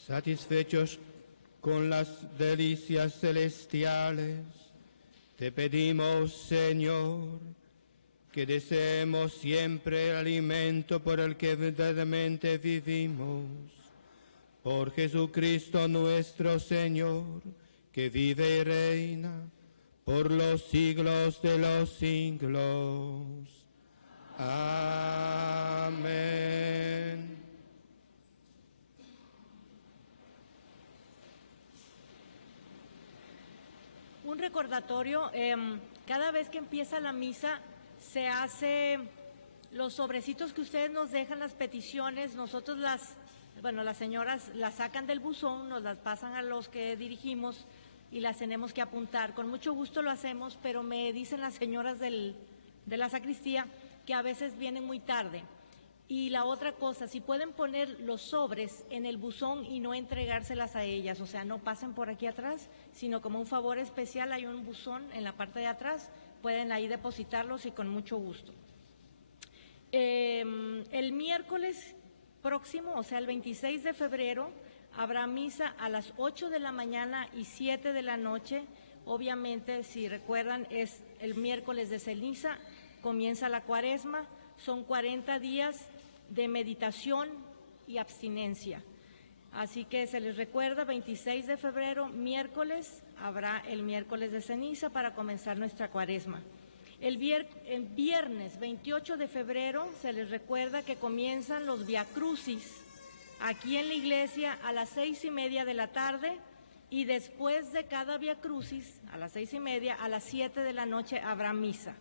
Satisfechos con las delicias celestiales, te pedimos, Señor, que deseemos siempre el alimento por el que verdaderamente vivimos. Por Jesucristo nuestro Señor, que vive y reina por los siglos de los siglos. Amén. Un recordatorio, cada vez que empieza la misa se hace los sobrecitos que ustedes nos dejan, las peticiones, nosotros las señoras las sacan del buzón, nos las pasan a los que dirigimos y las tenemos que apuntar. Con mucho gusto lo hacemos, pero me dicen las señoras de la sacristía que a veces vienen muy tarde. Y la otra cosa, si pueden poner los sobres en el buzón y no entregárselas a ellas, o sea, no pasen por aquí atrás, sino como un favor especial hay un buzón en la parte de atrás, pueden ahí depositarlos y con mucho gusto. El miércoles próximo, o sea, el 26 de febrero, habrá misa a las 8 de la mañana y 7 de la noche. Obviamente, si recuerdan, es el miércoles de ceniza, comienza la cuaresma, son 40 días de meditación y abstinencia. Así que se les recuerda, 26 de febrero, miércoles, habrá el miércoles de ceniza para comenzar nuestra cuaresma. El viernes 28 de febrero se les recuerda que comienzan los viacrucis aquí en la iglesia a las 6:30 de la tarde y después de cada viacrucis a las 6:30, a las 7 de la noche habrá misa.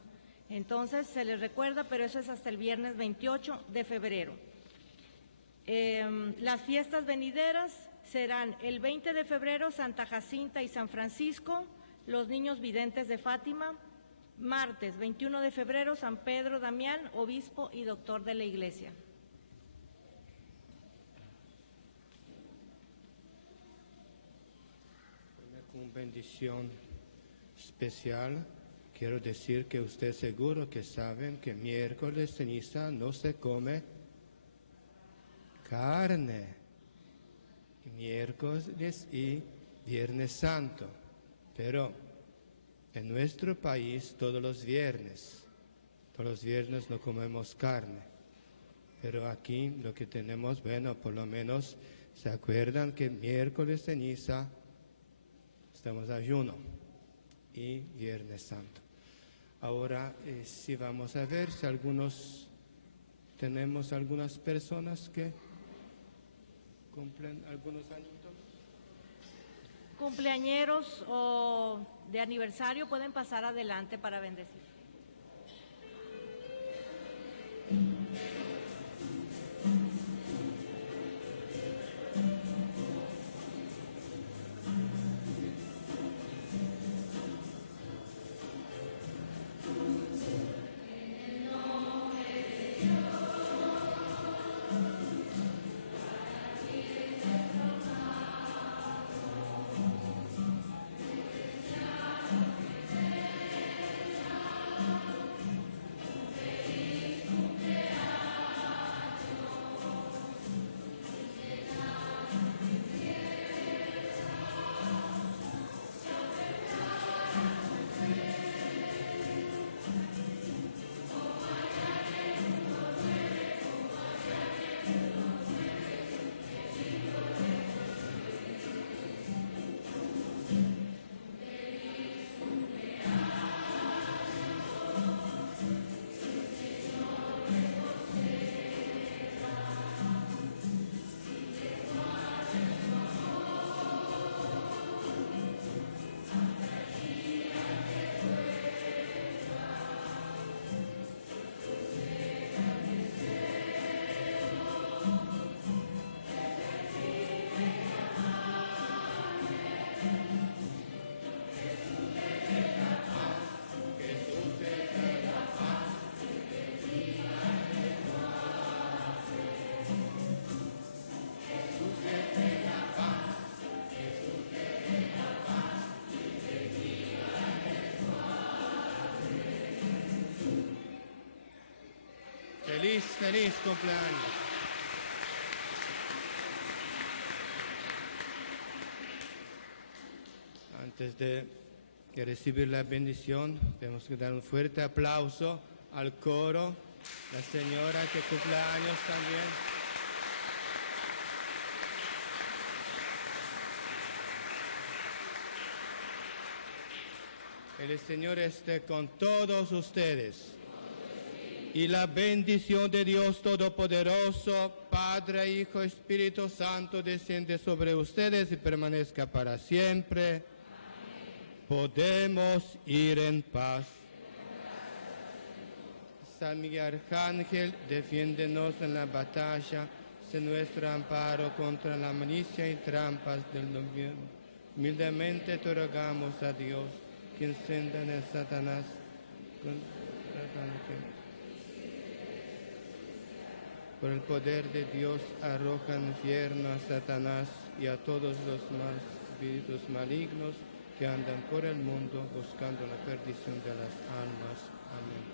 Entonces se les recuerda, pero eso es hasta el viernes 28 de febrero. Las fiestas venideras serán el 20 de febrero Santa Jacinta y San Francisco, los niños videntes de Fátima. Martes 21 de febrero San Pedro Damián, obispo y doctor de la iglesia. Con bendición especial, quiero decir que ustedes seguro que saben que miércoles ceniza no se come carne, miércoles y Viernes Santo, pero en nuestro país todos los viernes no comemos carne, pero aquí lo que tenemos, bueno, por lo menos se acuerdan que miércoles ceniza estamos ayuno y Viernes Santo. Ahora sí vamos a ver si tenemos algunas personas que cumplen algunos añitos. Cumpleañeros o de aniversario pueden pasar adelante para bendecir. feliz, feliz cumpleaños. Antes de recibir la bendición, tenemos que dar un fuerte aplauso al coro, la señora que cumple años también. El Señor esté con todos ustedes. Y la bendición de Dios Todopoderoso, Padre, Hijo, Espíritu Santo, desciende sobre ustedes y permanezca para siempre. Podemos ir en paz. San Miguel Arcángel, defiéndenos en la batalla, sé nuestro amparo contra la malicia y trampas del gobierno. Humildemente te rogamos a Dios, que encienda en el Satanás con Arcángel. Por el poder de Dios arroja al infierno a Satanás y a todos los espíritus malignos que andan por el mundo buscando la perdición de las almas. Amén.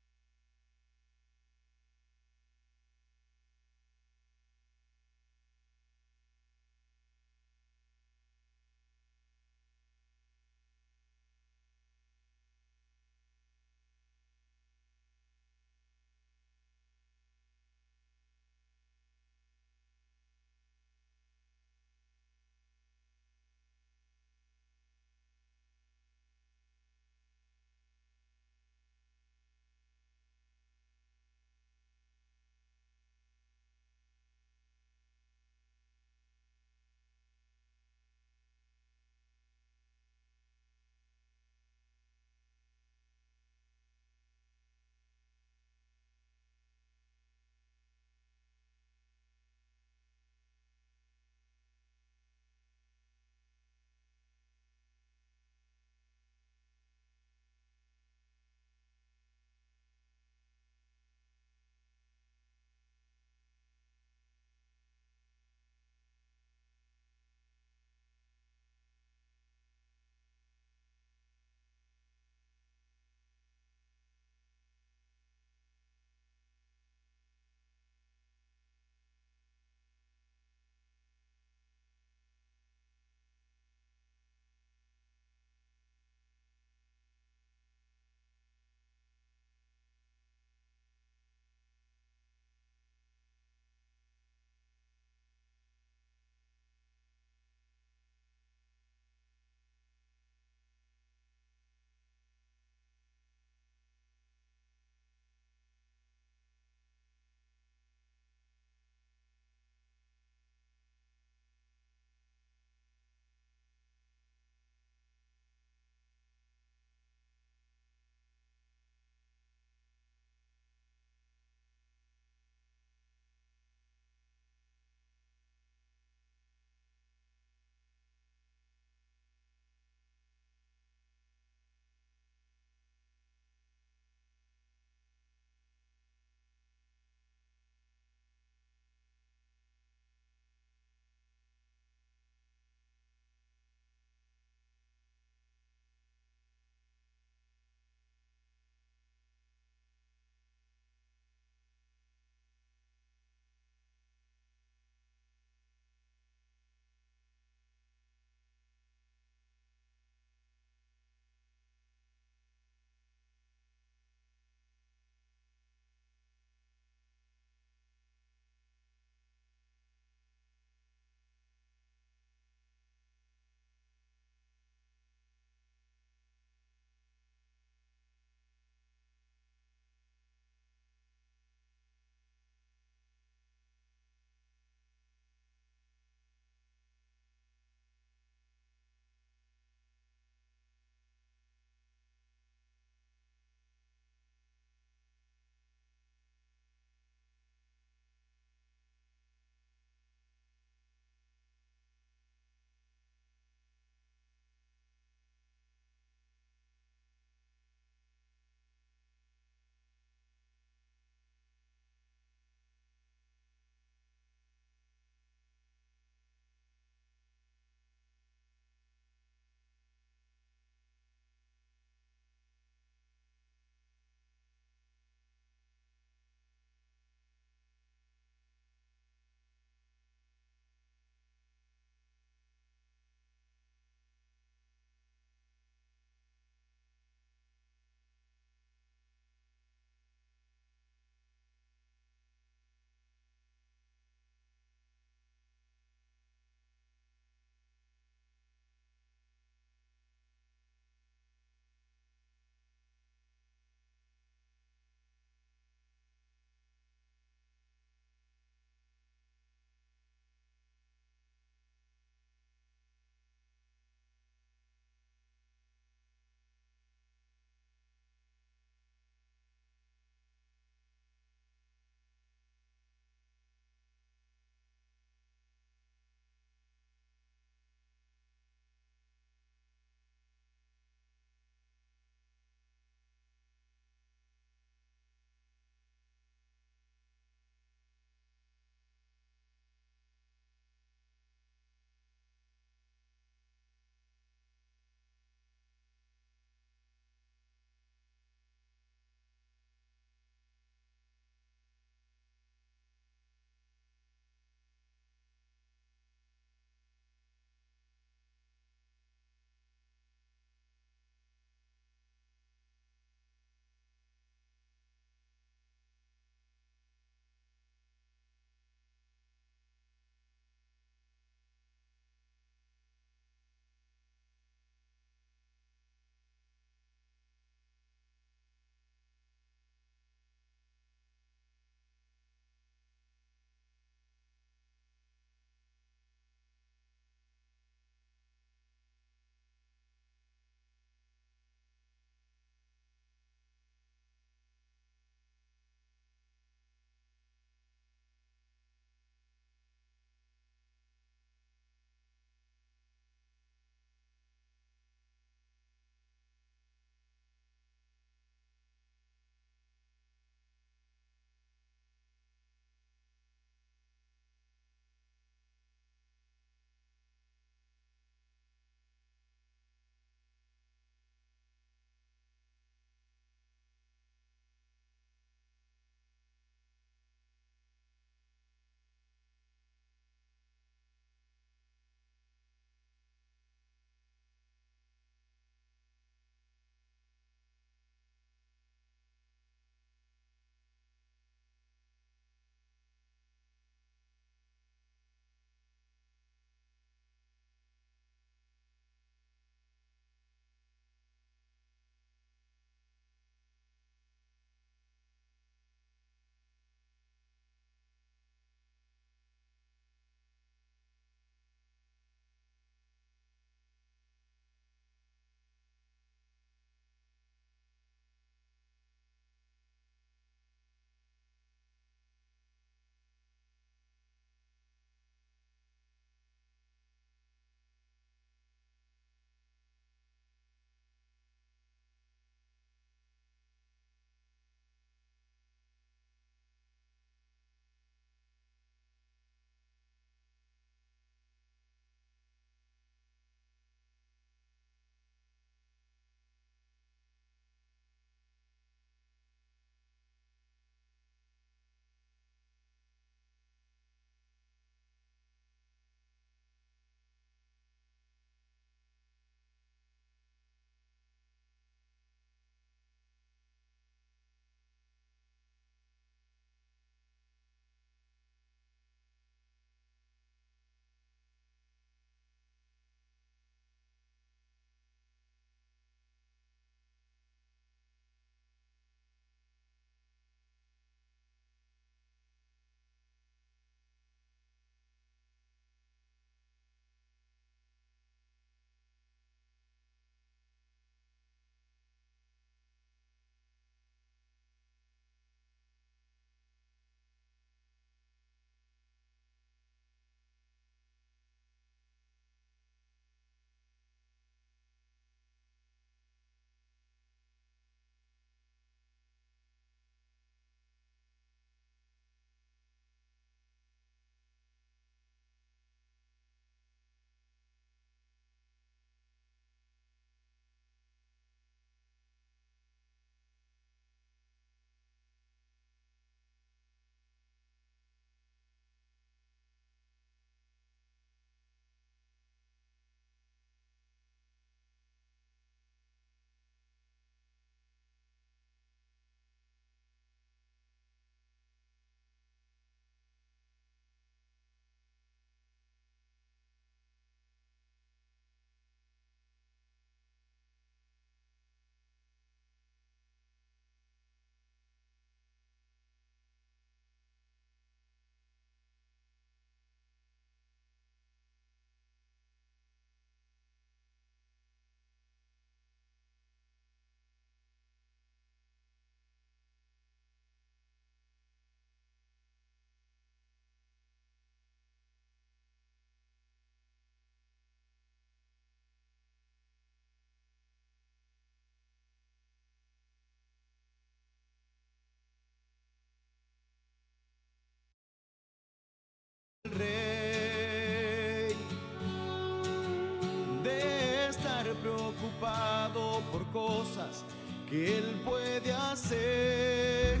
cosas que Él puede hacer.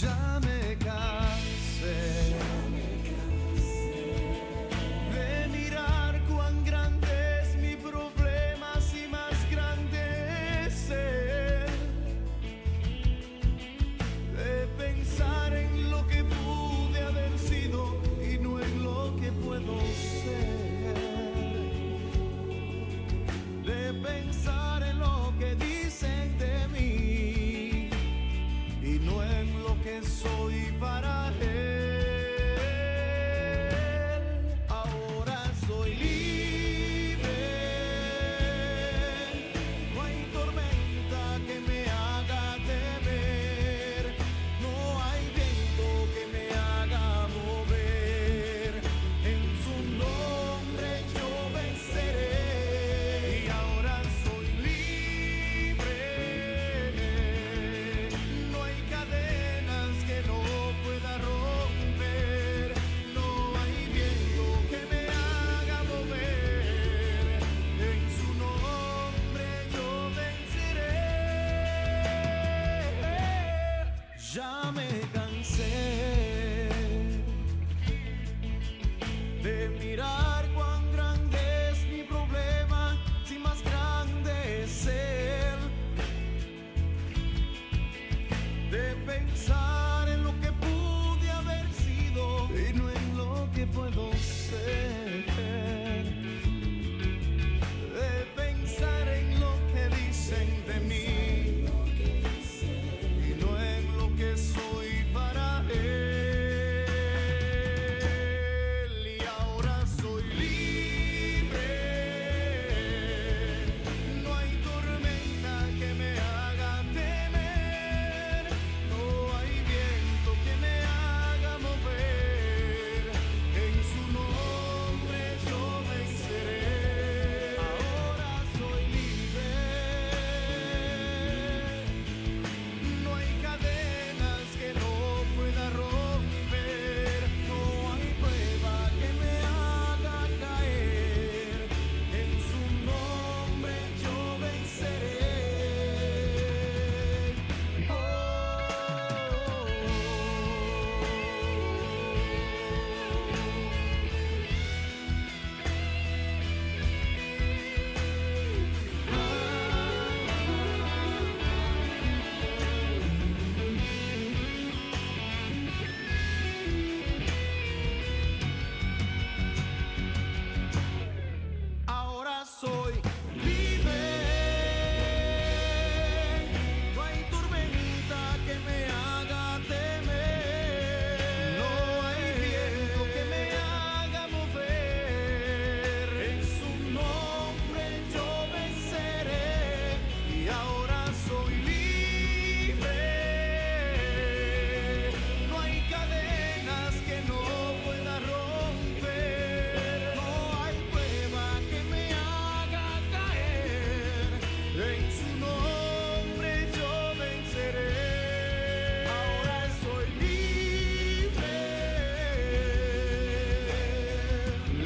Ya me cansé de mirar cuán grande es mi problema, si más grande es Él, de pensar en lo que pude haber sido y no en lo que puedo ser, de pensar en lo que dicen de mí y no en lo que soy para Él. Ahora soy libre, no hay tormenta que me haga temer, no hay viento que me haga mover, en su nombre yo venceré. Y ahora soy libre, no hay cadenas que no pueda romper, no hay viento que me haga mover, en su nombre yo venceré. Ya me cansé de mirar cuán grande es mi problema, si más grande es Él, de pensar en lo que pude haber sido y no en lo que puedo ser, de pensar en lo que dicen de mí y no en lo que soy para Él. Y ahora soy libre, no hay tormenta que me haga temer, no hay viento que me haga mover, en su nombre yo venceré. Ahora soy libre, no hay cadenas que no pueda romper, no hay prueba que me haga caer, en su nombre yo venceré. Ahora soy libre, no hay tormenta que me haga temer, no hay viento que me haga mover, en su nombre yo venceré. Y ahora soy libre, no hay cadenas que no pueda romper, no hay prueba que me haga caer, en su nombre yo venceré. Ahora soy libre,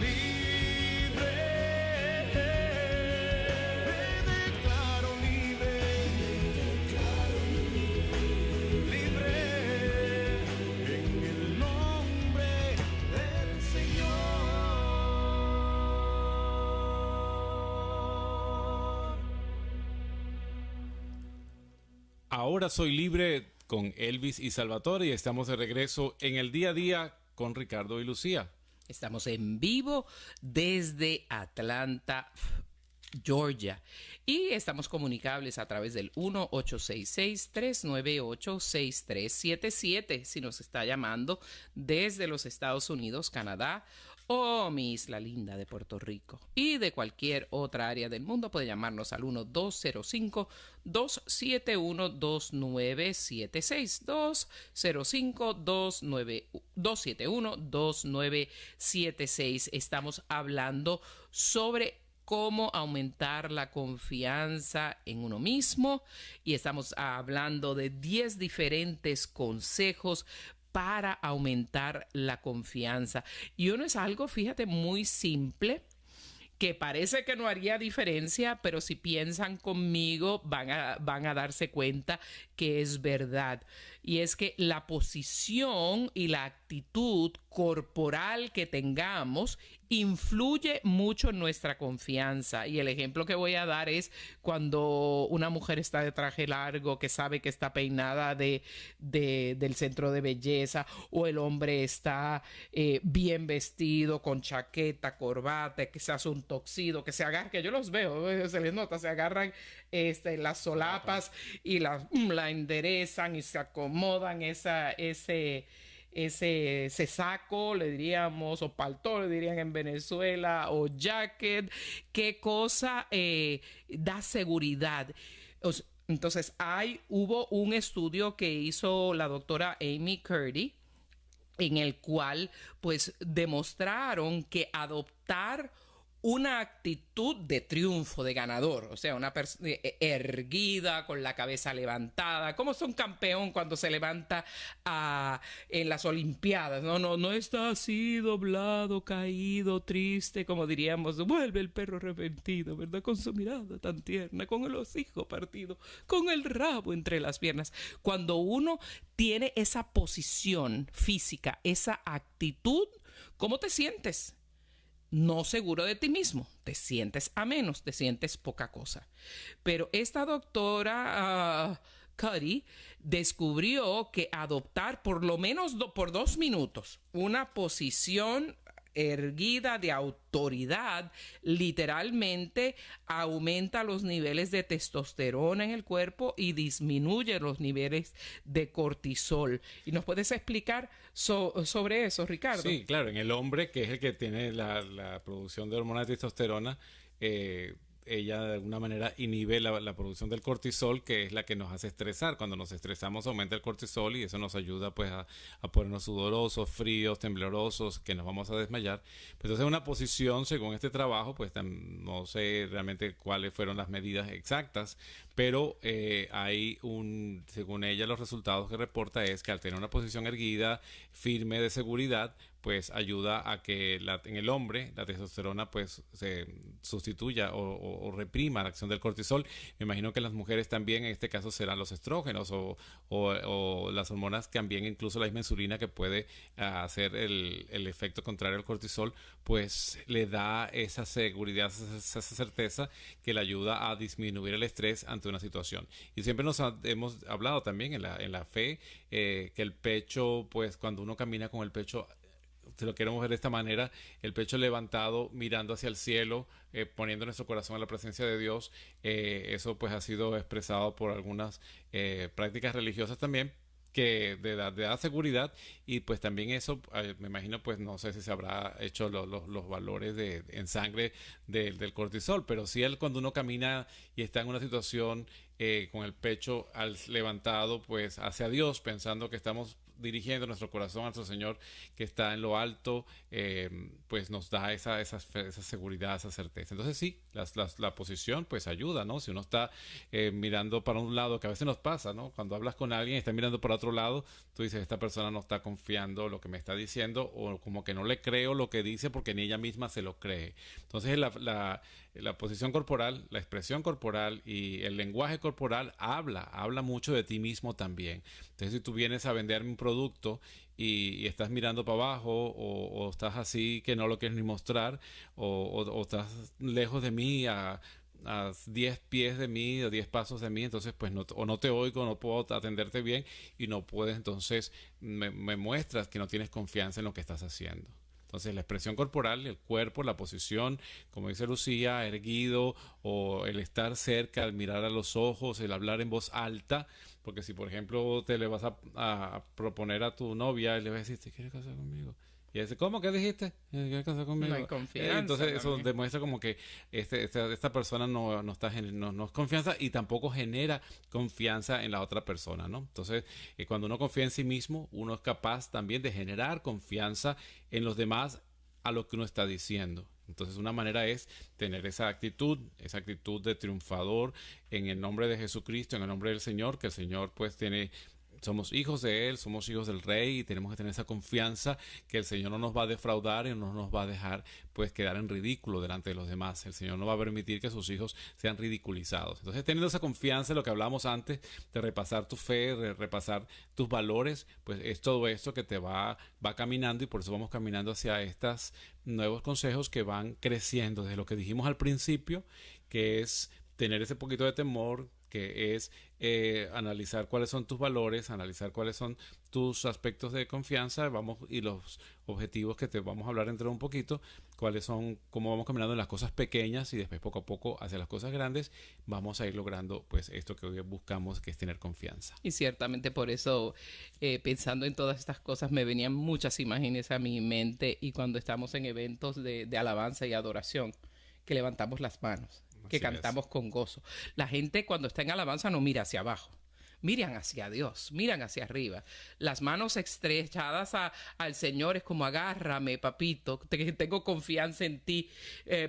libre, me declaro libre, libre, en el nombre del Señor. Ahora soy libre con Elvis y Salvatore y estamos de regreso en el día a día con Ricardo y Lucía. Estamos en vivo desde Atlanta, Georgia. Y estamos comunicables a través del 1-866-398-6377 si nos está llamando desde los Estados Unidos, Canadá o mi isla linda de Puerto Rico. Y de cualquier otra área del mundo puede llamarnos al 1-205-271-2976. 205-271-2976. Estamos hablando sobre cómo aumentar la confianza en uno mismo y estamos hablando de 10 diferentes consejos para aumentar la confianza. Y uno es algo, fíjate, muy simple que parece que no haría diferencia, pero si piensan conmigo van a darse cuenta que es verdad. Y es que la posición y la actitud corporal que tengamos influye mucho en nuestra confianza. Y el ejemplo que voy a dar es cuando una mujer está de traje largo, que sabe que está peinada del centro de belleza, o el hombre está bien vestido, con chaqueta, corbata, que se hace un tuxedo, que se agarra, que yo los veo, se les nota, se agarran las solapas y la enderezan y se acomodan ese saco, le diríamos, o paltó, le dirían en Venezuela, o jacket, qué cosa da seguridad. Entonces, hubo un estudio que hizo la doctora Amy Curdy, en el cual, pues, demostraron que adoptar una actitud de triunfo, de ganador, o sea, una persona erguida, con la cabeza levantada, como es un campeón cuando se levanta en las Olimpiadas, no está así doblado, caído, triste, como diríamos, vuelve el perro arrepentido, ¿verdad? Con su mirada tan tierna, con el hocico partido, con el rabo entre las piernas. Cuando uno tiene esa posición física, esa actitud, ¿cómo te sientes? No seguro de ti mismo, te sientes a menos, te sientes poca cosa. Pero esta doctora Cuddy descubrió que adoptar por lo menos por 2 minutos una posición erguida de autoridad literalmente aumenta los niveles de testosterona en el cuerpo y disminuye los niveles de cortisol. ¿Y nos puedes explicar sobre eso, Ricardo? Sí, claro, en el hombre, que es el que tiene la producción de hormona de testosterona, ella de alguna manera inhibe la producción del cortisol, que es la que nos hace estresar. Cuando nos estresamos aumenta el cortisol y eso nos ayuda pues a ponernos sudorosos, fríos, temblorosos, que nos vamos a desmayar. Pues entonces una posición, según este trabajo, pues no sé realmente cuáles fueron las medidas exactas, pero según ella, los resultados que reporta es que al tener una posición erguida, firme, de seguridad, pues ayuda a que en el hombre la testosterona pues se sustituya o reprima la acción del cortisol. Me imagino que en las mujeres también, en este caso, serán los estrógenos o las hormonas, también incluso la misma insulina, que puede hacer el efecto contrario al cortisol, pues le da esa seguridad, esa certeza que le ayuda a disminuir el estrés ante una situación. Y siempre hemos hablado también en la fe, que el pecho, pues cuando uno camina con el pecho, si lo queremos ver de esta manera, el pecho levantado, mirando hacia el cielo, poniendo nuestro corazón en la presencia de Dios, eso pues ha sido expresado por algunas prácticas religiosas también, que da seguridad. Y pues también eso, me imagino, pues no sé si se habrá hecho los valores en sangre del cortisol, pero sí cuando uno camina y está en una situación con el pecho levantado, pues hacia Dios, pensando que estamos dirigiendo nuestro corazón a nuestro Señor, que está en lo alto, pues nos da esa seguridad, esa certeza. Entonces sí, la posición pues ayuda, ¿no? Si uno está mirando para un lado, que a veces nos pasa, ¿no? Cuando hablas con alguien y está mirando para otro lado, tú dices, esta persona no está confiando lo que me está diciendo, o como que no le creo lo que dice porque ni ella misma se lo cree. Entonces la posición corporal, la expresión corporal y el lenguaje corporal habla mucho de ti mismo también. Entonces, si tú vienes a venderme un producto y estás mirando para abajo, o estás así que no lo quieres ni mostrar, o estás lejos de mí, a 10 pies de mí, o 10 pasos de mí, entonces pues no te oigo, no puedo atenderte bien, y no puedes, entonces me muestras que no tienes confianza en lo que estás haciendo. Entonces la expresión corporal, el cuerpo, la posición, como dice Lucía, erguido, o el estar cerca, el mirar a los ojos, el hablar en voz alta, porque si por ejemplo te le vas a proponer a tu novia y le vas a decir, ¿te quieres casar conmigo? Y dice, ¿cómo? ¿Qué dijiste? ¿Quieres casar conmigo? No hay confianza. Entonces eso también demuestra como que esta persona no es confianza, y tampoco genera confianza en la otra persona, ¿no? Entonces, cuando uno confía en sí mismo, uno es capaz también de generar confianza en los demás a lo que uno está diciendo. Entonces, una manera es tener esa actitud de triunfador en el nombre de Jesucristo, en el nombre del Señor, que el Señor pues tiene somos hijos de Él, somos hijos del Rey y tenemos que tener esa confianza que el Señor no nos va a defraudar y no nos va a dejar pues quedar en ridículo delante de los demás. El Señor no va a permitir que sus hijos sean ridiculizados. Entonces, teniendo esa confianza en lo que hablamos antes, de repasar tu fe, de repasar tus valores, pues es todo esto que te va caminando, y por eso vamos caminando hacia estos nuevos consejos que van creciendo desde lo que dijimos al principio, que es tener ese poquito de temor, que es analizar cuáles son tus valores, analizar cuáles son tus aspectos de confianza, y los objetivos que te vamos a hablar dentro de un poquito, cuáles son, cómo vamos caminando en las cosas pequeñas y después poco a poco hacia las cosas grandes, vamos a ir logrando pues esto que hoy buscamos, que es tener confianza. Y ciertamente por eso, pensando en todas estas cosas, me venían muchas imágenes a mi mente, y cuando estamos en eventos de alabanza y adoración, que levantamos las manos, que Así cantamos con gozo. La gente cuando está en alabanza no mira hacia abajo, miran hacia Dios, miran hacia arriba. Las manos estrechadas al Señor es como: agárrame, papito, tengo confianza en ti.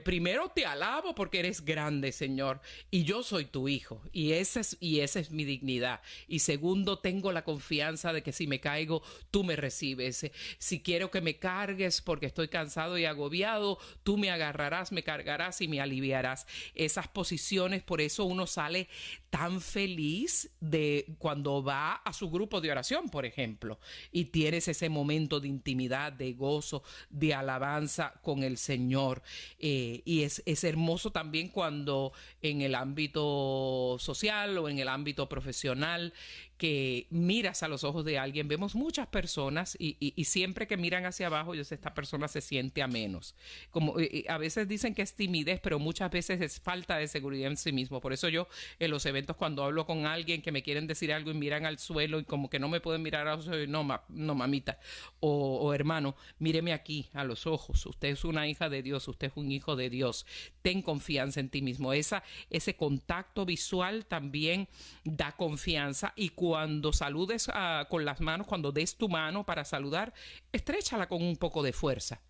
Primero te alabo porque eres grande, Señor, y yo soy tu hijo, y esa es mi dignidad. Y segundo, tengo la confianza de que si me caigo, tú me recibes. Si quiero que me cargues porque estoy cansado y agobiado, tú me agarrarás, me cargarás y me aliviarás. Esas posiciones, por eso uno sale tan feliz de cuando va a su grupo de oración, por ejemplo, y tienes ese momento de intimidad, de gozo, de alabanza con el Señor. Y es hermoso también cuando en el ámbito social o en el ámbito profesional, que miras a los ojos de alguien. Vemos muchas personas y siempre que miran hacia abajo, esta persona se siente a menos. Como a veces dicen que es timidez, pero muchas veces es falta de seguridad en sí mismo. Por eso yo en los eventos, cuando hablo con alguien que me quieren decir algo y miran al suelo y como que no me pueden mirar a los ojos, no, mamita o hermano, míreme aquí a los ojos. Usted es una hija de Dios, usted es un hijo de Dios. Ten confianza en ti mismo. Ese contacto visual también da confianza, y cuando saludes con las manos, cuando des tu mano para saludar, estréchala con un poco de fuerza.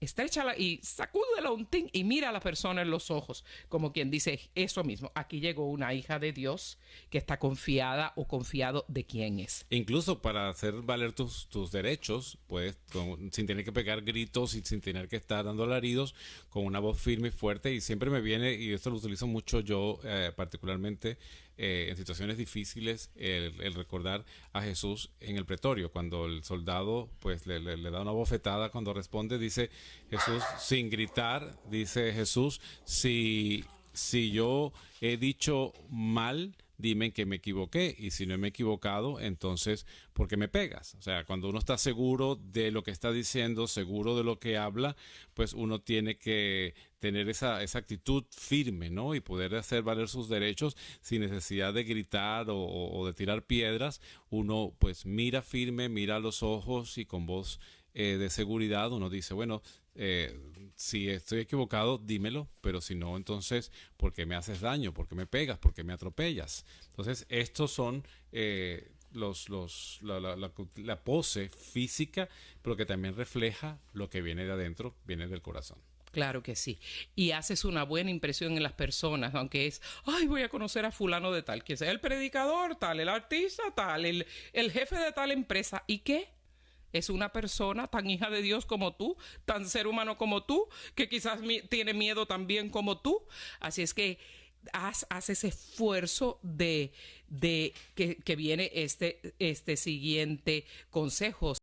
Estréchala y sacúdela un tin y mira a la persona en los ojos, como quien dice eso mismo: aquí llegó una hija de Dios que está confiada o confiado de quién es. Incluso para hacer valer tus derechos, pues sin tener que pegar gritos y sin tener que estar dando alaridos, con una voz firme y fuerte. Y siempre me viene, y esto lo utilizo mucho yo, particularmente en situaciones difíciles, el recordar a Jesús en el pretorio, cuando el soldado pues le da una bofetada cuando responde. Dice Jesús, sin gritar, dice Jesús: si yo he dicho mal, dime que me equivoqué, y si no me he equivocado, entonces ¿por qué me pegas? O sea, cuando uno está seguro de lo que está diciendo, seguro de lo que habla, pues uno tiene que tener esa actitud firme, ¿no? Y poder hacer valer sus derechos sin necesidad de gritar o de tirar piedras. Uno pues mira firme, mira a los ojos, y con voz de seguridad uno dice: bueno, si estoy equivocado, dímelo, pero si no, entonces, ¿por qué me haces daño? ¿Por qué me pegas? ¿Por qué me atropellas? Entonces, estos son la pose física, pero que también refleja lo que viene de adentro, viene del corazón. Claro que sí. Y haces una buena impresión en las personas, aunque es: ay, voy a conocer a fulano de tal, que sea el predicador tal, el artista tal, el jefe de tal empresa. ¿Y qué? Es una persona tan hija de Dios como tú, tan ser humano como tú, que quizás tiene miedo también como tú. Así es que haz ese esfuerzo de que viene este siguiente consejo.